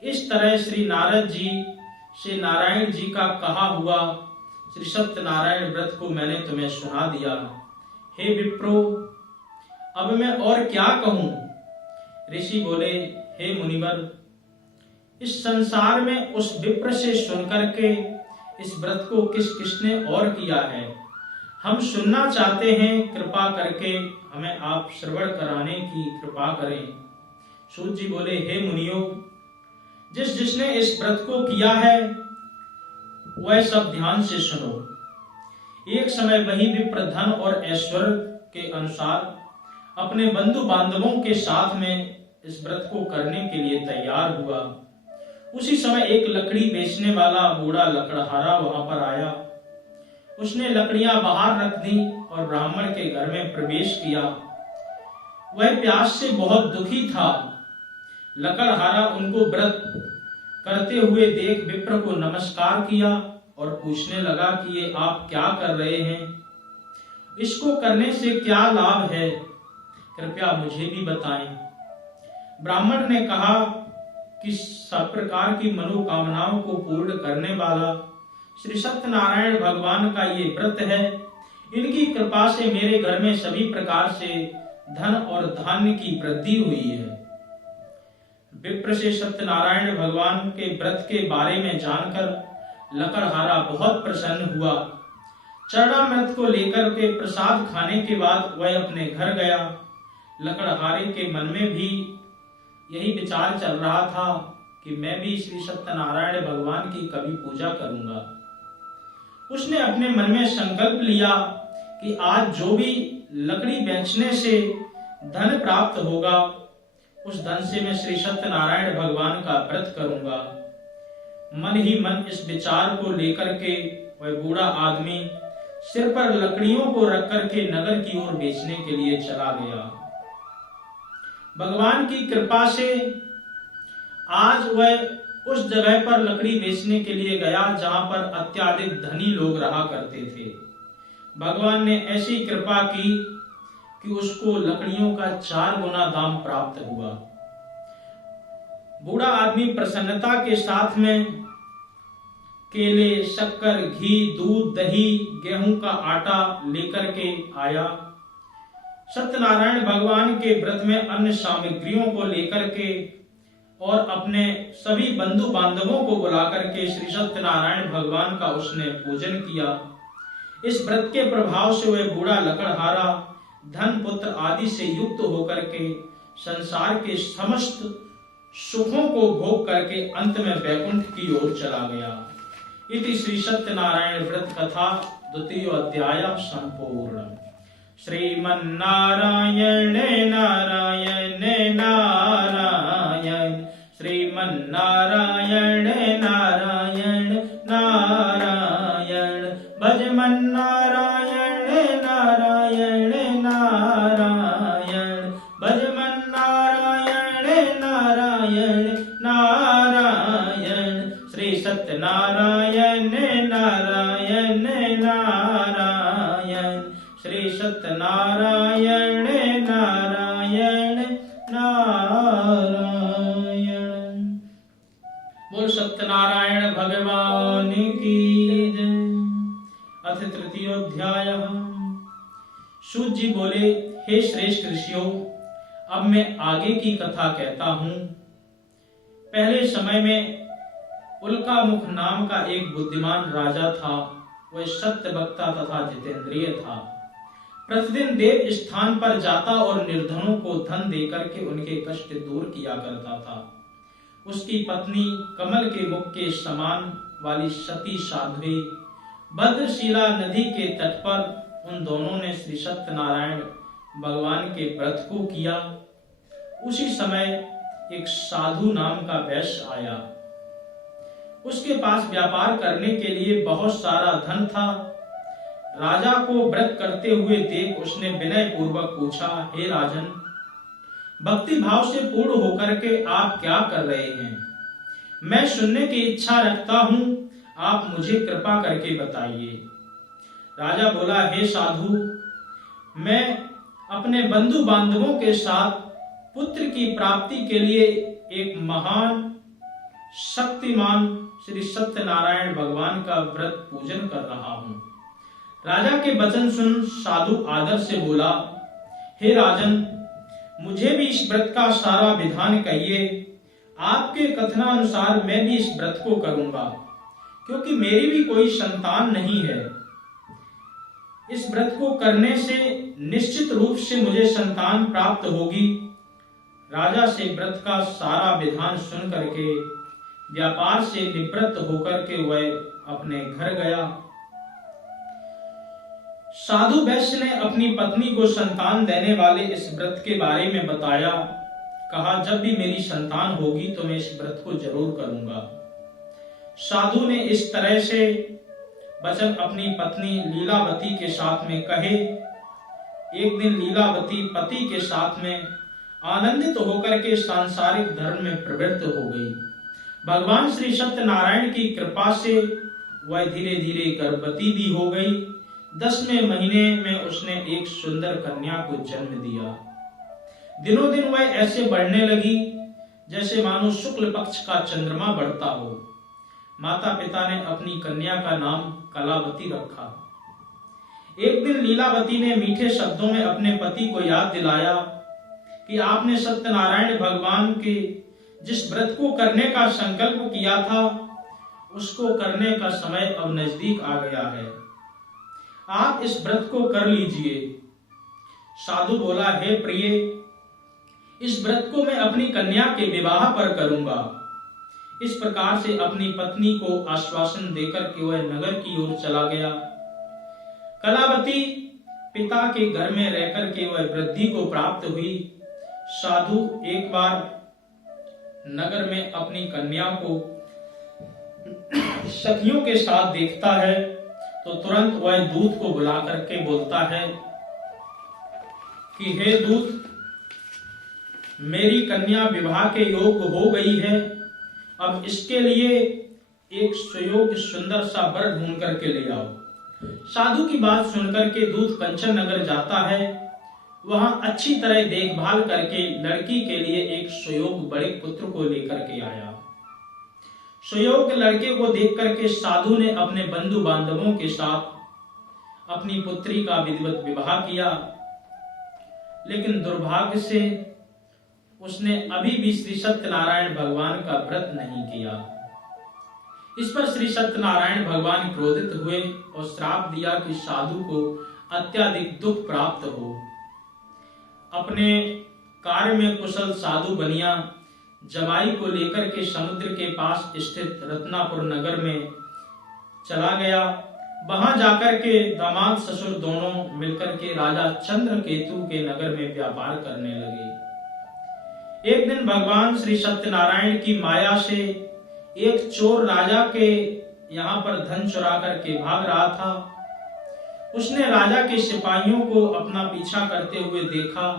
इस तरह श्री नारद जी से नारायण जी का कहा हुआ श्री सत्यनारायण व्रत को मैंने तुम्हें सुना दिया। हे विप्रो, अब मैं और क्या कहूं? ऋषि बोले, हे मुनिवर, इस संसार में उस विप्र से सुनकर के इस व्रत को किस किसने और किया है, हम सुनना चाहते हैं। कृपा करके हमें आप श्रवण कराने की कृपा करें। सूत जी बोले, हे मुनियों, जिसने इस व्रत को किया है वह सब ध्यान से सुनो। एक समय वही विप्र धन और ऐश्वर्य के अनुसार अपने बंधु बांधवों के साथ में इस व्रत को करने के लिए तैयार हुआ। उसी समय एक लकड़ी बेचने वाला बूढ़ा लकड़हारा वहां पर आया। उसने लकड़ियां बाहर रख दी और ब्राह्मण के घर में प्रवेश किया। वह प्यास से बहुत दुखी था। लकड़हारा उनको व्रत करते हुए देख विप्र को नमस्कार किया और पूछने लगा कि ये आप क्या कर रहे हैं, इसको करने से क्या लाभ है, कृपया मुझे भी बताएं। ब्राह्मण ने कहा कि सब प्रकार की मनोकामनाओं को पूर्ण करने वाला श्री सत्यनारायण भगवान का ये व्रत है। इनकी कृपा से मेरे घर में सभी प्रकार से धन और धान्य की वृद्धि हुई है। विप्र से सत्यनारायण भगवान के व्रत के बारे में जानकर लकड़हारा बहुत प्रसन्न हुआ। चरणामृत को लेकर के प्रसाद खाने के बाद वह अपने घर गया। लकड़हारे के मन में भी यही विचार चल रहा था कि मैं भी श्री सत्यनारायण भगवान की कभी पूजा करूंगा। उसने अपने मन में संकल्प लिया कि आज जो भी लकड़ी बेचने से धन प्राप्त होगा, उस धन से मैं श्री सत्यनारायण भगवान का व्रत करूंगा। मन ही मन इस विचार को लेकर के वह बूढ़ा आदमी सिर पर लकड़ियों को रख करके नगर की ओर बेचने के लिए चला गया। भगवान की कृपा से आज वह उस जगह पर लकड़ी बेचने के लिए गया जहां पर अत्याधिक धनी लोग रहा करते थे। भगवान ने ऐसी कृपा की कि उसको लकड़ियों का 4 गुना दाम प्राप्त हुआ। बूढ़ा आदमी प्रसन्नता के साथ में केले, शक्कर, घी, दूध, दही, गेहूं का आटा लेकर के आया। सत्यनारायण भगवान के व्रत में अन्य सामग्रियों को लेकर के और अपने सभी बंधु बांधवों को बुलाकर के श्री सत्यनारायण भगवान का उसने पूजन किया। इस व्रत के प्रभाव से वह बूढ़ा लकड़हारा धन, पुत्र आदि से युक्त होकर के संसार के समस्त सुखों को भोग करके अंत में वैकुंठ की ओर चला गया। इति श्री सत्यनारायण व्रत कथा 2य अध्याय संपूर्ण। श्रीमन्नारायण नारायण नारायण, श्रीमन्नारायण नारायण नारायण, भजमन्नारायण नारायण नारायण, भजमन्नारायण नारायण नारायण, श्री सत्यनारायण नारायण नारायण, श्री सत्यनारायण नारायण नारायण। सत्यनारायण भगवान की जय। अथ तृतीयोध्याय। सूत जी बोले, हे श्रेष्ठ ऋषियों, अब मैं आगे की कथा कहता हूं। पहले समय में उल्कामुख नाम का एक बुद्धिमान राजा था। वह सत्य वक्ता तथा जितेंद्रिय था। प्रतिदिन देव स्थान पर जाता और निर्धनों को धन देकर के उनके कष्ट दूर किया करता था। उसकी पत्नी कमल के मुख के समान वाली सती साध्वी भद्रशिला नदी के तट पर उन दोनों ने श्री सत्यनारायण भगवान के व्रत को किया। उसी समय एक साधु नाम का वैश्य आया। उसके पास व्यापार करने के लिए बहुत सारा धन था। राजा को व्रत करते हुए देख उसने विनय पूर्वक पूछा, हे राजन, भक्ति भाव से पूर्ण होकर के आप क्या कर रहे हैं? मैं सुनने की इच्छा रखता हूं, आप मुझे कृपा करके बताइए। राजा बोला, हे साधु, मैं अपने बंधु बांधवों के साथ पुत्र की प्राप्ति के लिए एक महान शक्तिमान श्री सत्यनारायण भगवान का व्रत पूजन कर रहा हूं। राजा के वचन सुन साधु आदर से बोला, हे राजन, मुझे भी इस व्रत का सारा विधान कहिए। आपके कथनानुसार मैं भी इस व्रत को करूंगा, क्योंकि मेरी भी कोई संतान नहीं है। इस व्रत को करने से निश्चित रूप से मुझे संतान प्राप्त होगी। राजा से व्रत का सारा विधान सुन करके व्यापार से निवृत्त होकर के वह अपने घर गया। साधु वैश्य ने अपनी पत्नी को संतान देने वाले इस व्रत के बारे में बताया। कहा, जब भी मेरी संतान होगी तो मैं इस व्रत को जरूर करूंगा। साधु ने इस तरह से वचन अपनी पत्नी लीलावती के साथ में कहे। एक दिन लीलावती पति के साथ में आनंदित होकर के सांसारिक धर्म में प्रवृत्त हो गई। भगवान श्री सत्यनारायण की कृपा से वह धीरे धीरे गर्भवती भी हो गई। 10वें महीने में उसने एक सुंदर कन्या को जन्म दिया। दिनों दिन वह ऐसे बढ़ने लगी जैसे मानो शुक्ल पक्ष का चंद्रमा बढ़ता हो। माता पिता ने अपनी कन्या का नाम कलावती रखा। एक दिन लीलावती ने मीठे शब्दों में अपने पति को याद दिलाया कि आपने सत्यनारायण भगवान के जिस व्रत को करने का संकल्प किया था, उसको करने का समय अब नजदीक आ गया है। आप इस व्रत को कर लीजिए। साधु बोला, हे प्रिय, इस व्रत को मैं अपनी कन्या के विवाह पर करूंगा। इस प्रकार से अपनी पत्नी को आश्वासन देकर के वह नगर की ओर चला गया। कलावती पिता के घर में रहकर के वह वृद्धि को प्राप्त हुई। साधु एक बार नगर में अपनी कन्या को सखियों के साथ देखता है तो तुरंत वह दूत को बुला करके बोलता है कि हे दूत, मेरी कन्या विवाह के योग्य हो गई है। अब इसके लिए एक सुयोग्य सुंदर सा वर ढूंढ करके ले आओ। साधु की बात सुनकर के दूत कंचन नगर जाता है। वहां अच्छी तरह देखभाल करके लड़की के लिए एक सुयोग्य बड़े पुत्र को लेकर के आया। सुयोग्य लड़के को देख करके साधु ने अपने बंधु बांधवों के साथ अपनी पुत्री का विधिवत विवाह किया। लेकिन दुर्भाग्य से उसने अभी भी श्री सत्यनारायण भगवान का व्रत नहीं किया। इस पर श्री सत्यनारायण भगवान क्रोधित हुए और श्राप दिया कि साधु को अत्यधिक दुख प्राप्त हो। अपने कार्य में कुशल साधु बनिया जमाई को लेकर के समुद्र के पास स्थित रत्नापुर नगर में चला गया। वहां जाकर के दामाद ससुर दोनों मिलकर के राजा चंद्रकेतु के नगर में व्यापार करने लगे। एक दिन भगवान श्री सत्यनारायण की माया से एक चोर राजा के यहाँ पर धन चुरा करके भाग रहा था। उसने राजा के सिपाहियों को अपना पीछा करते हुए देखा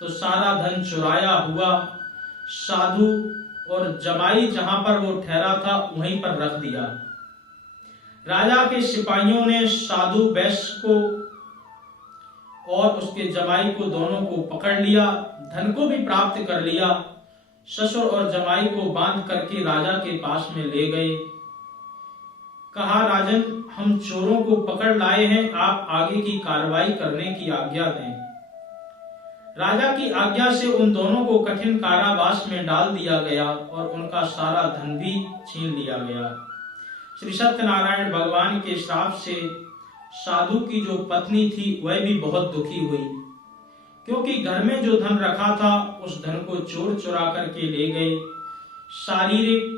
तो सारा धन चुराया हुआ साधु और जमाई जहां पर वो ठहरा था वहीं पर रख दिया। राजा के सिपाहियों ने साधु वैश्य को और उसके जमाई को दोनों को पकड़ लिया, धन को भी प्राप्त कर लिया। ससुर और जमाई को बांध करके राजा के पास में ले गए। कहा, राजन, हम चोरों को पकड़ लाए हैं, आप आगे की कार्रवाई करने की आज्ञा दें। राजा की आज्ञा से उन दोनों को कठिन कारावास में डाल दिया गया और उनका सारा धन भी छीन लिया गया। श्री सत्यनारायण भगवान के श्राप से साधु की जो पत्नी थी वह भी बहुत दुखी हुई, क्योंकि घर में जो धन रखा था उस धन को चोर चुरा करके ले गए। शारीरिक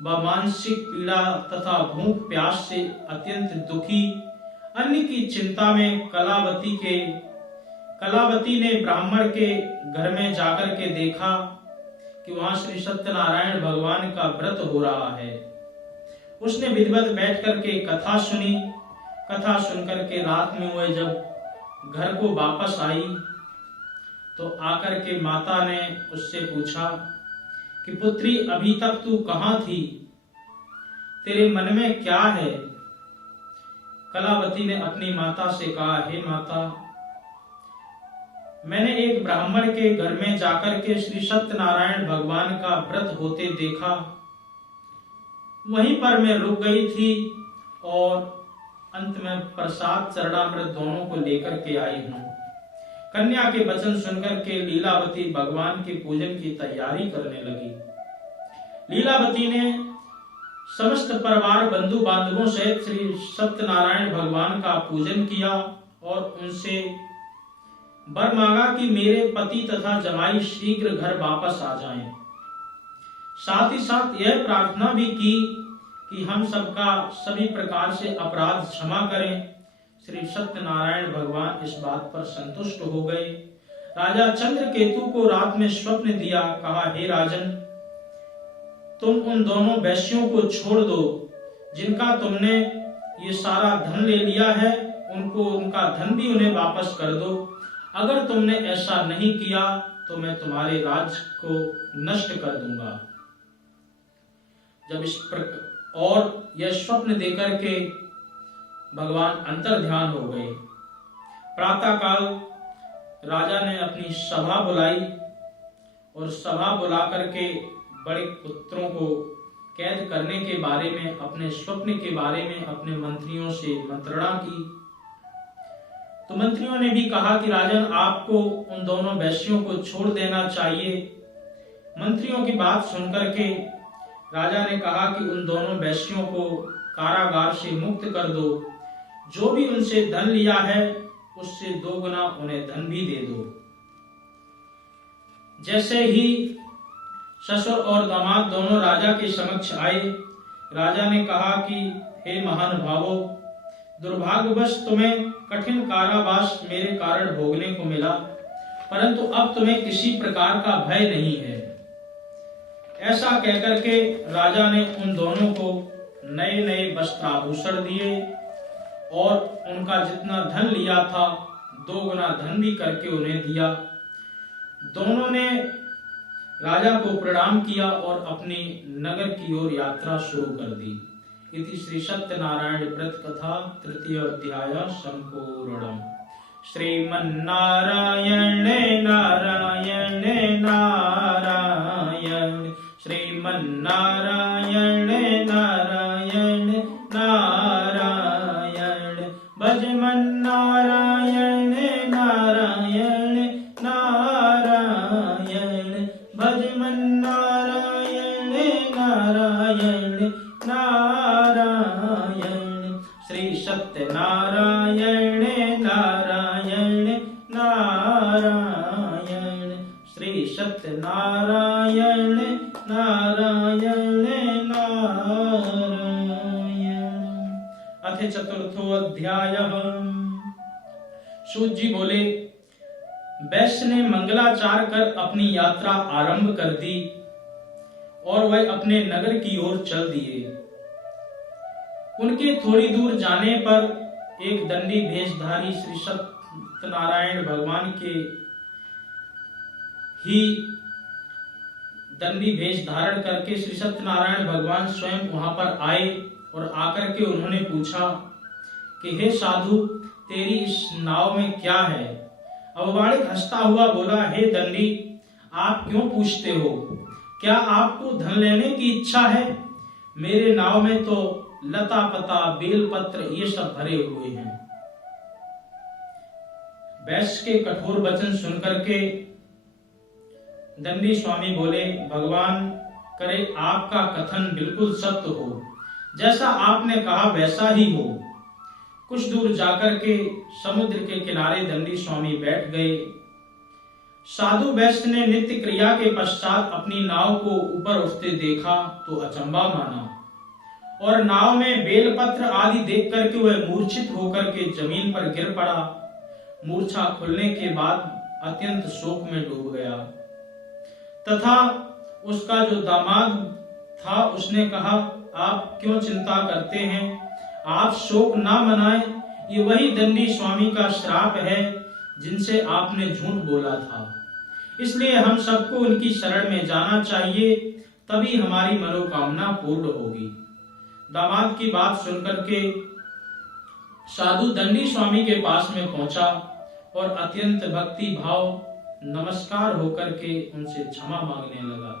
व मानसिक पीड़ा तथा भूख प्यास से अत्यंत दुखी, अन्न की चिंता में कलावती ने ब्राह्मण के घर में जाकर के देखा कि वहां श्री सत्यनारायण भगवान का व्रत हो रहा है। उसने विधिवत बैठ करके कथा सुनी। कथा सुनकर के रात में वह जब घर को वापस आई तो आकर के माता ने उससे पूछा कि पुत्री, अभी तक तू कहां थी, तेरे मन में क्या है? कलावती ने अपनी माता से कहा, हे माता, मैंने एक ब्राह्मण के घर में जाकर के श्री सत्यनारायण भगवान का व्रत होते देखा, वहीं पर मैं रुक गई थी और अंत में प्रसाद चरणामृत दोनों को लेकर के आई हूं। कन्या के वचन सुनकर के लीलावती भगवान के पूजन की तैयारी करने लगी। लीलावती ने समस्त परिवार बंधु बांधवों सहित श्री सत्यनारायण भगवान का पूजन किया और उनसे वर मांगा कि मेरे पति तथा जमाई शीघ्र घर वापस आ जाएं। साथ ही साथ यह प्रार्थना भी की कि हम सबका सभी प्रकार से अपराध क्षमा करें। श्री सत्यनारायण भगवान इस बात पर संतुष्ट हो गए। राजा चंद्रकेतु को रात में स्वप्न दिया। कहा, हे राजन, तुम उन दोनों वैश्यों को छोड़ दो जिनका तुमने ये सारा धन ले लिया है, उनको उनका धन भी उन्हें वापस कर दो। अगर तुमने ऐसा नहीं किया तो मैं तुम्हारे राज्य को नष्ट कर दूंगा। जब इस प्रकार और यह स्वप्न देकर के भगवान अंतर ध्यान हो गए। प्रातः काल राजा ने अपनी सभा बुलाई और सभा बुला करके बड़े पुत्रों को कैद करने के बारे में, अपने स्वप्न के बारे में अपने मंत्रियों से मंत्रणा की। तो मंत्रियों ने भी कहा कि राजन, आपको उन दोनों वैश्यों को छोड़ देना चाहिए। मंत्रियों की बात सुनकर के राजा ने कहा कि उन दोनों वैश्यों को कारागार से मुक्त कर दो, जो भी उनसे धन लिया है उससे 2 गुना उन्हें धन भी दे दो। जैसे ही ससुर और दामाद दोनों राजा के समक्ष आए, राजा ने कहा कि हे महानुभावों, दुर्भाग्यवश तुम्हें कठिन कारावास मेरे कारण भोगने को मिला, परंतु अब तुम्हें किसी प्रकार का भय नहीं है। ऐसा कहकर के राजा ने उन दोनों को नए नए वस्त्राभूषण दिए और उनका जितना धन लिया था 2 गुना धन भी करके उन्हें दिया। दोनों ने राजा को प्रणाम किया और अपनी नगर की ओर यात्रा शुरू कर दी। इति श्री सत्यनारायण व्रत कथा 3य अध्याय संपूर्णम्। श्रीमन्नारायण नारायण नारायण, श्रीमन्नारायण नारायण नारायण, भजमन्नारायण नारायण नारायण, भजमन्नारायण नारायण नारायण, श्री सत्यनारायण नारायण नारायण, श्री सत्यनारायण नारायण नारायण। अथ चतुर्थो अध्यायः। सूत जी बोले, वैश्य ने मंगलाचार कर अपनी यात्रा आरंभ कर दी और वह अपने नगर की ओर चल दिए। उनके थोड़ी दूर जाने पर एक दंडी भेषधारी श्री सत्यनारायण भगवान के ही दंडी भेष धारण करके श्री सत्यनारायण भगवान स्वयं वहां पर आए और आकर के उन्होंने पूछा कि हे साधु, तेरी इस नाव में क्या है? अववाणिक हंसता हुआ बोला, हे दंडी, आप क्यों पूछते हो? क्या आपको धन लेने की इच्छा है? मेरे नाव में तो लता पता बेलपत्र ये सब भरे हुए हैं। वैश्य के कठोर वचन सुनकर के दंडी स्वामी बोले, भगवान करे आपका कथन बिल्कुल सत्य हो, जैसा आपने कहा वैसा ही हो। कुछ दूर जाकर के समुद्र के किनारे दंडी स्वामी बैठ गए। साधु वैश्य ने नित्य क्रिया के पश्चात अपनी नाव को ऊपर उठते देखा तो अचंबा माना, और नाव में बेलपत्र आदि देख करके वह मूर्छित होकर के जमीन पर गिर पड़ा। मूर्छा खुलने के बाद अत्यंत शोक में डूब गया, तथा उसका जो दामाद था उसने कहा, आप क्यों चिंता करते हैं? आप शोक ना मनाएं, ये वही दंडी स्वामी का श्राप है जिनसे आपने झूठ बोला था। इसलिए हम सबको उनकी शरण में जाना चाहिए, तभी हमारी मनोकामना पूर्ण होगी। दामाद की बात सुनकर के साधु दंडी स्वामी के पास में पहुंचा और अत्यंत भक्ति भाव नमस्कार होकर के उनसे क्षमा मांगने लगा।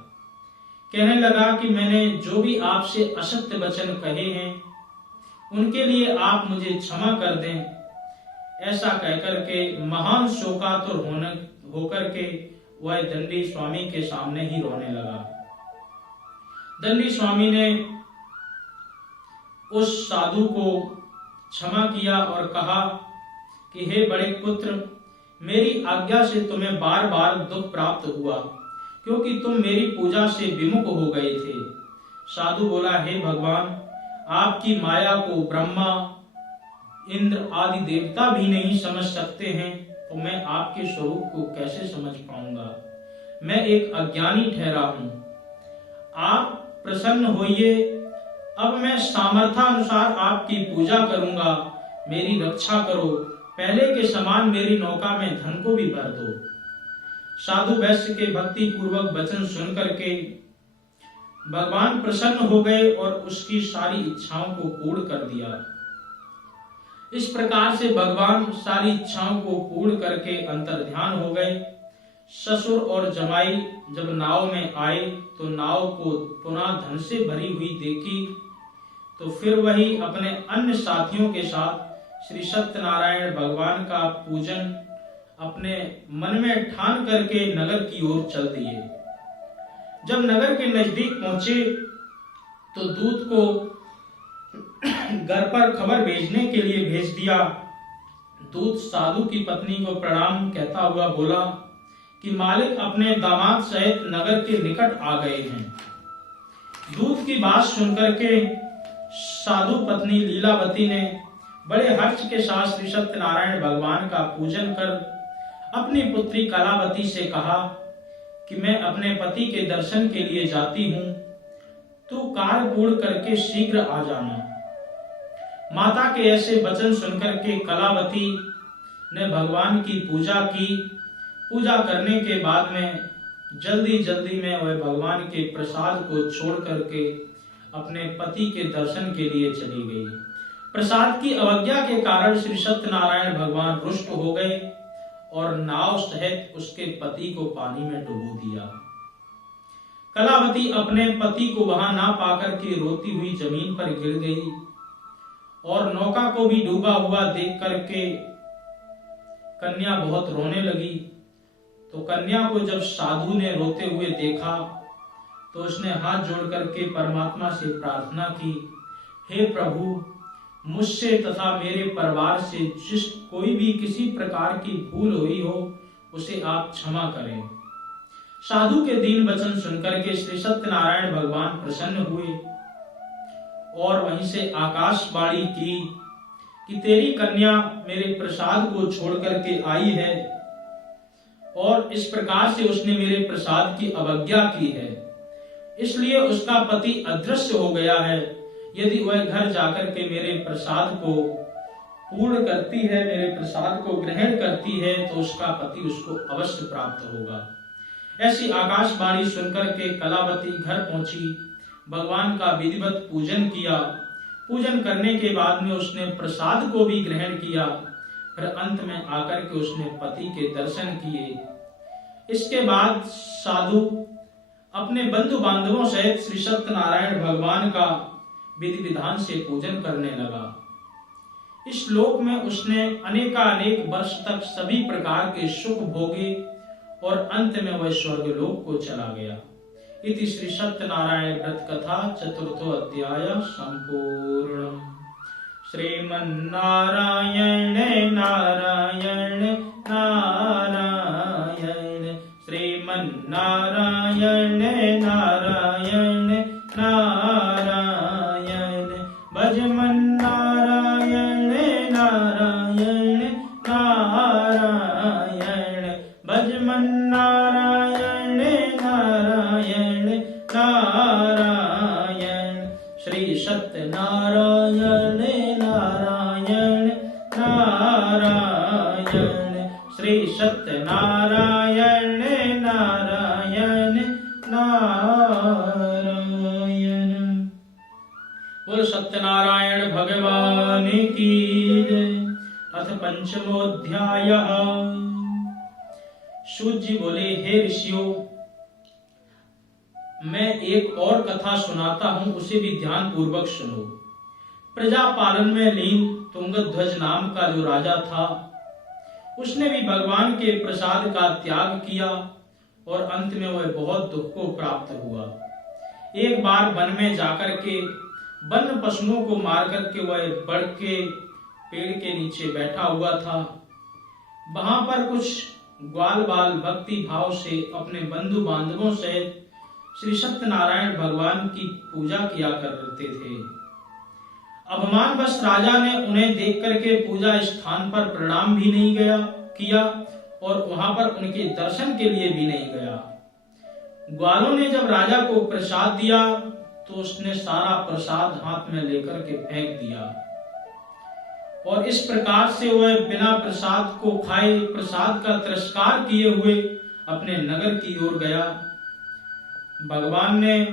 कहने लगा कि मैंने जो भी आपसे असत्य वचन कहे हैं उनके लिए आप मुझे क्षमा कर दें। ऐसा कहकर के महान शोकातुर होकर के वह दंडी स्वामी के सामने ही रोने लगा। दंडी स्वामी ने उस साधु को क्षमा किया और कहा कि हे बड़े पुत्र, मेरी आज्ञा से तुम्हें बार बार दुख प्राप्त हुआ, क्योंकि तुम मेरी पूजा से विमुख हो गए थे। साधु बोला, हे भगवान, आपकी माया को ब्रह्मा इंद्र आदि देवता भी नहीं समझ सकते हैं, तो मैं आपके स्वरूप को कैसे समझ पाऊंगा? मैं एक अज्ञानी ठहरा हूं। आप प्रसन्न होइए, अब मैं सामर्थ्यानुसार आपकी पूजा करूंगा। मेरी रक्षा करो, पहले के समान मेरी नौका में धन को भी भर दो। साधु वैश्य के भक्ति पूर्वक वचन सुन करके भगवान प्रसन्न हो गए और उसकी सारी इच्छाओं को पूर्ण कर दिया। इस प्रकार से भगवान सारी इच्छाओं को पूर्ण करके अंतर्ध्यान हो गए। ससुर और जमाई जब नाव में आए तो नाव को पुनः धन से भरी हुई देखी, तो फिर वही अपने अन्य साथियों के साथ श्री सत्यनारायण भगवान का पूजन अपने मन में ठान करके नगर की ओर चल दिए। जब नगर के नजदीक पहुंचे तो दूत को घर पर खबर भेजने के लिए भेज दिया। दूत साधु की पत्नी को प्रणाम कहता हुआ बोला कि मालिक अपने दामाद सहित नगर के निकट आ गए हैं। दूत की बात सुनकर के साधु पत्नी लीलावती ने बड़े हर्ष के साथ श्री सत्यनारायण भगवान का पूजन कर अपनी पुत्री कलावती से कहा कि मैं अपने पति के दर्शन के लिए जाती हूँ, तू कार्य पूर्ण करके शीघ्र आ जाना। माता के ऐसे वचन सुनकर के कलावती ने भगवान की पूजा की। पूजा करने के बाद में जल्दी जल्दी में वह भगवान के प्रसाद को छोड़ करके अपने पति के दर्शन के लिए चली गई। प्रसाद की अवज्ञा के कारण श्री सत्यनारायण भगवान रुष्ट हो गए और नाव सहित उसके पति को पानी में डुबो दिया। कलावती अपने पति को वहां ना पाकर के रोती हुई जमीन पर गिर गई और नौका को भी डूबा हुआ देख करके कन्या बहुत रोने लगी। तो कन्या को जब साधु ने रोते हुए देखा तो उसने हाथ जोड़ करके परमात्मा से प्रार्थना की, हे प्रभु, मुझसे तथा मेरे परिवार से जिस कोई भी किसी प्रकार की भूल हुई हो उसे आप क्षमा करें। साधु के दीन वचन सुनकर के श्री सत्यनारायण भगवान प्रसन्न हुए और वहीं से आकाशवाणी की कि तेरी कन्या मेरे प्रसाद को छोड़ करके आई है और इस प्रकार से उसने मेरे प्रसाद की अवज्ञा की है, इसलिए उसका पति अदृश्य हो गया है। यदि वह घर जाकर के मेरे प्रसाद को पूर्ण करती है, मेरे प्रसाद को ग्रहण करती है, तो उसका पति उसको अवश्य प्राप्त होगा। ऐसी आकाशवाणी सुनकर के कलावती घर पहुंची, भगवान का विधिवत पूजन किया। पूजन करने के बाद में उसने प्रसाद को भी ग्रहण किया। फिर अंत में आकर के उसने पति के दर्शन किए। इसके बाद साधु अपने बंधु बांधवों सहित श्री सत्यनारायण भगवान का विधि विधान से पूजन करने लगा। इस लोक में उसने अनेकानेक वर्ष तक सभी प्रकार के सुख भोगे और अंत में वह स्वर्गलोक को चला गया। इति श्री सत्यनारायण व्रत कथा चतुर्थो अध्याय संपूर्ण। श्रीमन्नारायण नारायण नारायण श्रीमन्नारायण नारायण नारायण भजमन नारायण नारायण नारायण भजमन नारायण नारायण नारायण श्री सत्यनारायण नारायण नारायण श्री सत्यनारायण नारायण नारायण। बोल सत्यनारायण भगवान की जय। अथ पंचमोऽध्याय। सूत जी बोले, हे ऋषियों, मैं एक और कथा सुनाता हूं, उसे भी ध्यान पूर्वक सुनो। प्रजा पालन में लीन तुंगध्वज नाम का जो राजा था, उसने भी भगवान के प्रसाद का त्याग किया और अंत में वह बहुत दुख को प्राप्त हुआ। एक बार वन में जाकर के वन पशुओं को मार करके वह बड़ के पेड़ के नीचे बैठा हुआ था। वहां पर कुछ ग्वाल बाल भक्ति भाव से अपने बंधु बांधवों से श्री सत्यनारायण भगवान की पूजा किया करते थे। अभिमानवश राजा ने उन्हें देख करके पूजा स्थान पर प्रणाम भी नहीं किया और वहां पर उनके दर्शन के लिए भी नहीं गया। ग्वालों ने जब राजा को प्रसाद दिया तो उसने सारा प्रसाद हाथ में लेकर के फेंक दिया और इस प्रकार से वह बिना प्रसाद को खाए, प्रसाद का तिरस्कार किए हुए अपने नगर की ओर गया। भगवान ने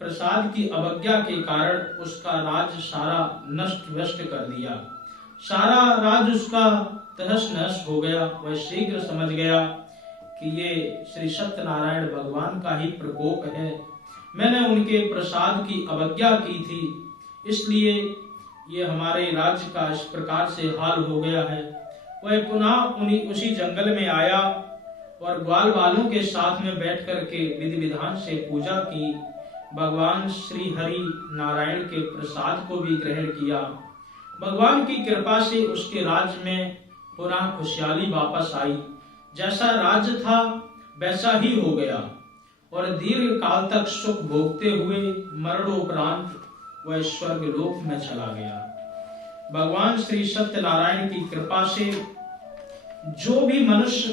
प्रसाद की अवज्ञा के कारण उसका राज सारा नष्ट भ्रष्ट कर दिया। सारा राज उसका तहस नहस हो गया। वह शीघ्र समझ गया कि ये श्री सत्यनारायण भगवान का ही प्रकोप है। मैंने उनके प्रसाद की अवज्ञा की थी, इसलिए ये हमारे राज्य का इस प्रकार से हाल हो गया है। वह पुनः उसी जंगल में आया और ग्वाल वालों के साथ में बैठ करके विधि विधान से पूजा की। भगवान श्री हरि नारायण के प्रसाद को भी ग्रहण किया। भगवान की कृपा से उसके राज्य में पुनः खुशहाली वापस आई। जैसा राज्य था वैसा ही हो गया और दीर्घ काल तक सुख भोगते हुए मरणोपरांत वह स्वर्ग लोक में चला गया। भगवान श्री सत्यनारायण की कृपा से जो भी मनुष्य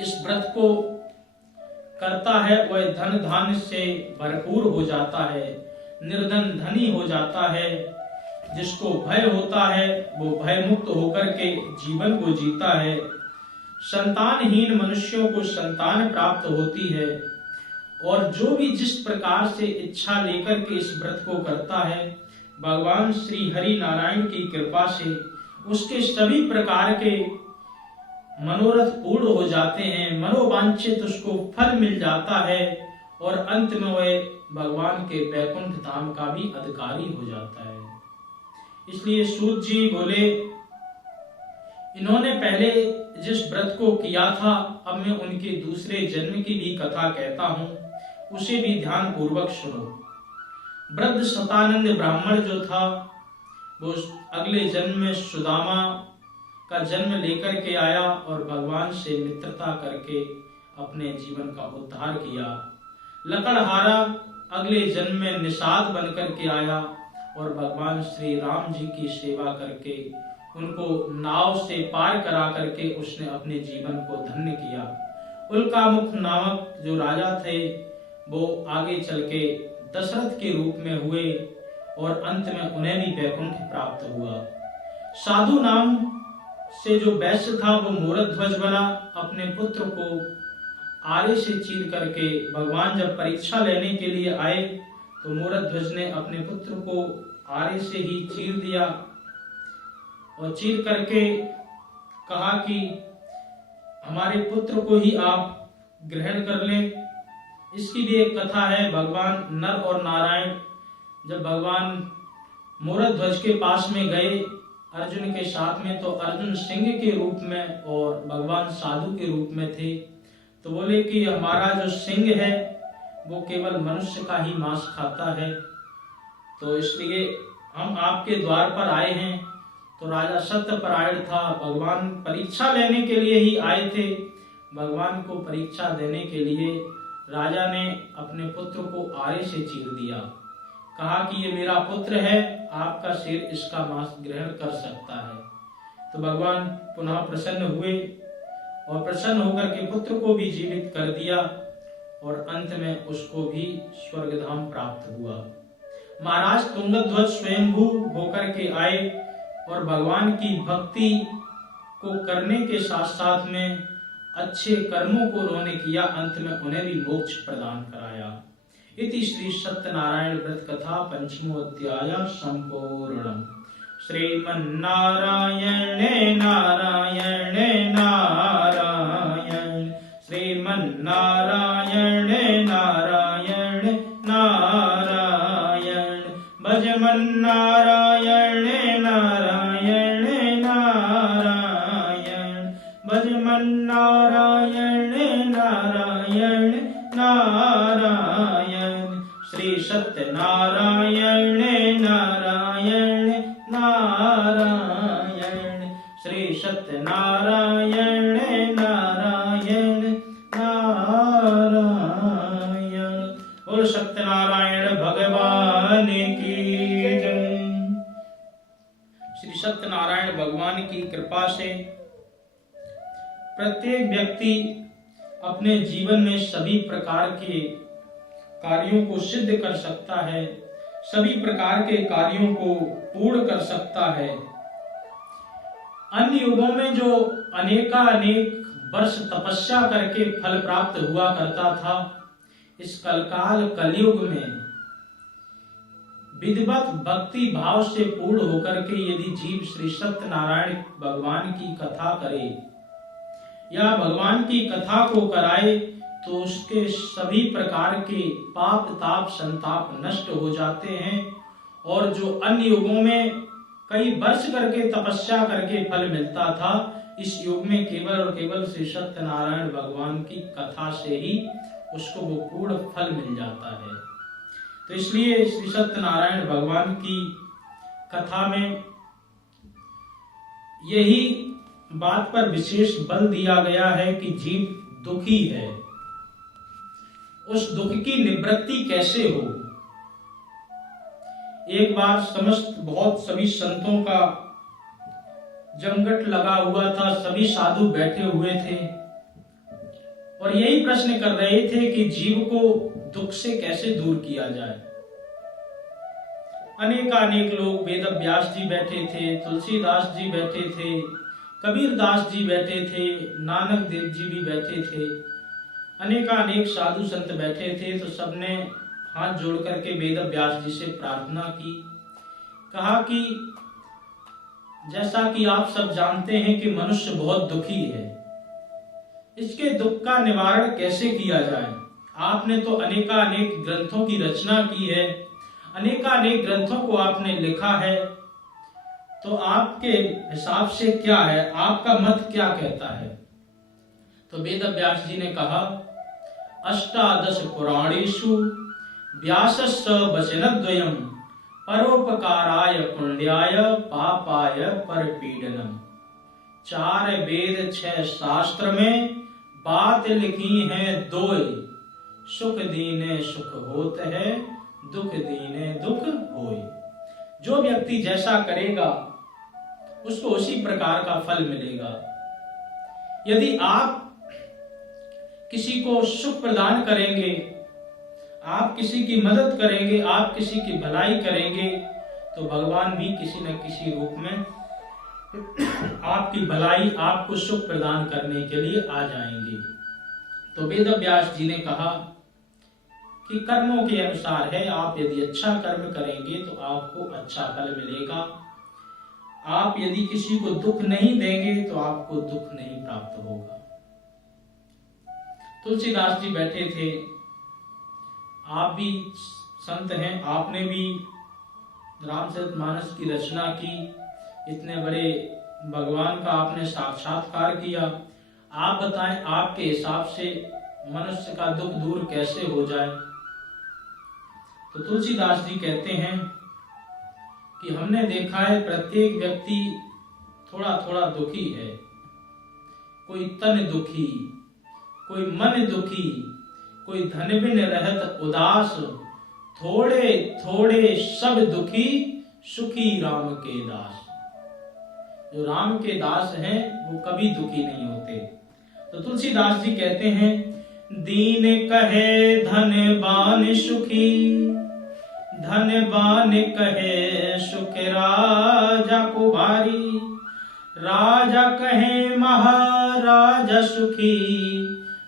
इस व्रत को करता है वह धन धान्य से भरपूर हो जाता है, निर्धन धनी हो जाता है। जिसको भय होता है वो भय मुक्त होकर के जीवन को जीता है। संतानहीन मनुष्यों को संतान प्राप्त होती है और जो भी जिस प्रकार से इच्छा लेकर के इस व्रत को करता है, भगवान श्री हरि नारायण की कृपा से उसके सभी प्रकार के मनोरथ पूर्ण हो जाते हैं। मनोवांछित उसको फल मिल जाता है और अंत में वह भगवान के वैकुंठ धाम का भी अधिकारी हो जाता है। इसलिए सूत जी बोले, इन्होंने पहले जिस व्रत को किया था, अब मैं उनके दूसरे जन्म की भी कथा कहता हूं, उसे भी ध्यान पूर्वक सुनो। वृद्ध शतानंद ब्राह्मण जो था वो अगले जन्म में सुदामा का जन्म लेकर के आया और भगवान से मित्रता करके अपने जीवन का उद्धार किया। लकड़हारा अगले जन्म में निषाद बनकर के आया और भगवान श्री राम जी की सेवा करके उनको नाव से पार करा करके उसने अपने जीवन को धन्य किया। उल्कामुख नामक जो राजा थे वो आगे चल के दशरथ के रूप में हुए और अंत में उन्हें भी वैकुंठ प्राप्त हुआ। साधु नाम से जो वैश्य था वो मूरध्वज बना। अपने पुत्र को आरे से चीर करके भगवान जब परीक्षा लेने के लिए आए तो मूरध्वज ने अपने पुत्र को आरे से ही चीर दिया और चीर करके कहा कि हमारे पुत्र को ही आप ग्रहण कर लें। इसकी भी एक कथा है। भगवान नर और नारायण जब भगवान मूरत ध्वज के पास में गए अर्जुन के साथ में, तो अर्जुन सिंह के रूप में और भगवान साधु के रूप में थे। तो बोले कि हमारा जो सिंह है वो केवल मनुष्य का ही मांस खाता है, तो इसलिए हम आपके द्वार पर आए हैं। तो राजा सत्यपरायण था, भगवान परीक्षा लेने के लिए ही आए थे। भगवान को परीक्षा देने के लिए राजा ने अपने पुत्र को आरे से चीर दिया, कहा कि ये मेरा पुत्र है, आपका सिर इसका मांस ग्रहण कर सकता है। तो भगवान पुनः प्रसन्न हुए और प्रसन्न होकर के पुत्र को भी जीवित कर दिया और अंत में उसको भी स्वर्गधाम प्राप्त हुआ। महाराज तुंगध्वज स्वयंभू होकर के आए और भगवान की भक्ति को करने के साथ साथ में अच्छे कर्मों को उन्होंने किया, अंत में उन्हें भी मोक्ष प्रदान कराया। इति श्री सत्यनारायण व्रत कथा पंचमो अध्याय संपूर्णम्। श्रीमन्नारायण नारायण नारायण, श्रीमन्नारायण नारायण नारायण, भजमन्नारायण नारायण नारायण, भजमन्नारायण नारायण नारायण, श्री सत्यनारायण नारायण नारायण, श्री सत्यनारायण नारायण नारायण। बोल सत्यनारायण भगवान की जय। श्री सत्यनारायण भगवान की कृपा से प्रत्येक व्यक्ति अपने जीवन में सभी प्रकार के कार्यों को सिद्ध कर सकता है, सभी प्रकार के कार्यों को पूर्ण कर सकता है। अन्य युगों में जो अनेक वर्ष तपस्या करके फल प्राप्त हुआ करता था, इस कलकाल कलयुग में विधिवत भक्ति भाव से पूर्ण होकर के यदि जीव श्री सत्यनारायण भगवान की कथा करे या भगवान की कथा को कराए, तो उसके सभी प्रकार के पाप ताप संताप नष्ट हो जाते हैं। और जो अन्य युगों में कई वर्ष करके तपस्या करके फल मिलता था, इस युग में केवल और केवल श्री सत्यनारायण भगवान की कथा से ही उसको वो पूर्ण फल मिल जाता है। तो इसलिए श्री सत्यनारायण भगवान की कथा में यही बात पर विशेष बल दिया गया है कि जीव दुखी है, उस दुख की निवृत्ति कैसे हो। एक बार सभी संतों का जमघट लगा हुआ था, सभी साधु बैठे हुए थे और यही प्रश्न कर रहे थे कि जीव को दुख से कैसे दूर किया जाए। अनेक लोग, वेद व्यास जी बैठे थे, तुलसीदास जी बैठे थे, कबीरदास जी बैठे थे, नानक देव जी भी बैठे थे, अनेक साधु संत बैठे थे। तो सबने हाथ जोड़ करके वेद व्यास जी से प्रार्थना की, कहा कि जैसा कि आप सब जानते हैं कि मनुष्य बहुत दुखी है, इसके दुख का निवारण कैसे किया जाए। आपने तो अनेक ग्रंथों की रचना की है, अनेक ग्रंथों को आपने लिखा है, तो आपके हिसाब से क्या है, आपका मत क्या कहता है। तो वेद व्यास जी ने कहा, अष्टादश पुराणेषु व्यासस्य वचनद्वयम् परोपकाराय पुण्याय पापाय परपीडनम्। 4 वेद 6 शास्त्र में बात लिखी है 2, सुख दीने सुख होत है, दुख दीने दुख होय। जो व्यक्ति जैसा करेगा उसको उसी प्रकार का फल मिलेगा। यदि आप किसी को सुख प्रदान करेंगे, आप किसी की मदद करेंगे, आप किसी की भलाई करेंगे, तो भगवान भी किसी न किसी रूप में आपकी भलाई, आपको सुख प्रदान करने के लिए आ जाएंगे। तो वेद व्यास जी ने कहा कि कर्मों के अनुसार है, आप यदि अच्छा कर्म करेंगे तो आपको अच्छा फल मिलेगा, आप यदि किसी को दुख नहीं देंगे तो आपको दुख नहीं प्राप्त होगा। तुलसीदास जी बैठे थे, आप भी संत हैं, आपने भी रामचरितमानस की रचना की, इतने बड़े भगवान का आपने साक्षात्कार किया। आप बताएं, आपके हिसाब से मनुष्य का दुख दूर कैसे हो जाए? तो तुलसीदास जी कहते हैं कि हमने देखा है प्रत्येक व्यक्ति थोड़ा थोड़ा दुखी है। कोई तन दुखी, कोई मन दुखी, कोई धन बिन रहत उदास, थोड़े थोड़े सब दुखी, सुखी राम के दास। जो राम के दास हैं वो कभी दुखी नहीं होते। तो तुलसीदास जी कहते हैं, दीन कहे धनवान सुखी, धनवान कहे सुख राजा को भारी, राजा कहे महाराजा सुखी,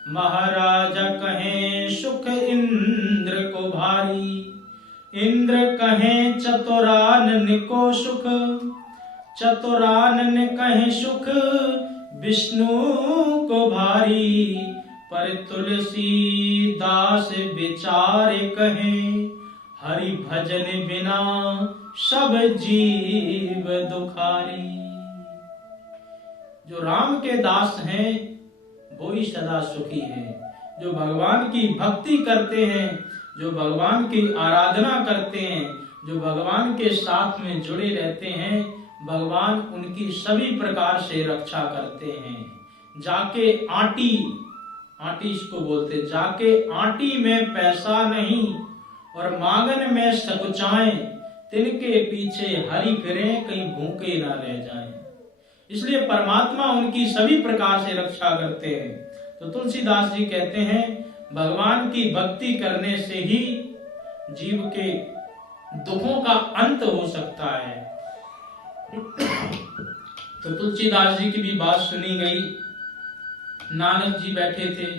महाराजा कहे सुख इंद्र को भारी, इंद्र कहे चतुरानन को सुख, चतुरानन कहे सुख विष्णु को भारी, पर तुलसीदास विचार कहे, हरि भजन बिना सब जीव दुखारी। जो राम के दास हैं वो ही सदा सुखी हैं। जो भगवान की भक्ति करते हैं, जो भगवान की आराधना करते हैं, जो भगवान के साथ में जुड़े रहते हैं, भगवान उनकी सभी प्रकार से रक्षा करते हैं। जाके आटी, आटी इसको बोलते, जाके आटी में पैसा नहीं और मांगन में सकुचाएं, तिनके पीछे हरि फिरें, कहीं भूखे ना रह जाएं। इसलिए परमात्मा उनकी सभी प्रकार से रक्षा करते हैं। तो तुलसीदास जी कहते हैं, भगवान की भक्ति करने से ही जीव के दुखों का अंत हो सकता है। तो तुलसीदास जी की भी बात सुनी गई। नानक जी बैठे थे,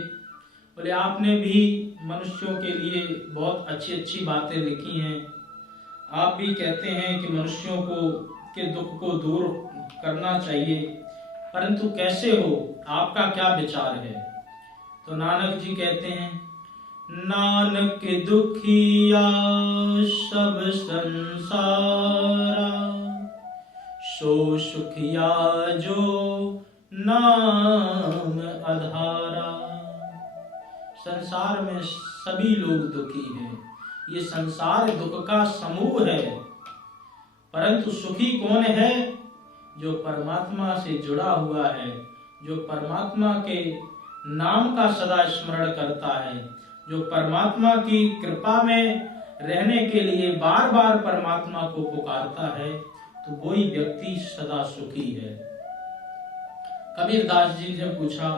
बोले आपने भी मनुष्यों के लिए बहुत अच्छी अच्छी बातें लिखी हैं। आप भी कहते हैं कि मनुष्यों को के दुख को दूर करना चाहिए, परंतु कैसे हो, आपका क्या विचार है? तो नानक जी कहते हैं, नानक दुखिया सब संसारा, सो सुखिया जो नाम आधारा। संसार में सभी लोग दुखी हैं। ये संसार दुख का समूह है, परंतु सुखी कौन है? जो परमात्मा से जुड़ा हुआ है, जो परमात्मा के नाम का सदा स्मरण करता है, जो परमात्मा की कृपा में रहने के लिए बार बार परमात्मा को पुकारता है, तो वही व्यक्ति सदा सुखी है। कबीरदास जी ने पूछा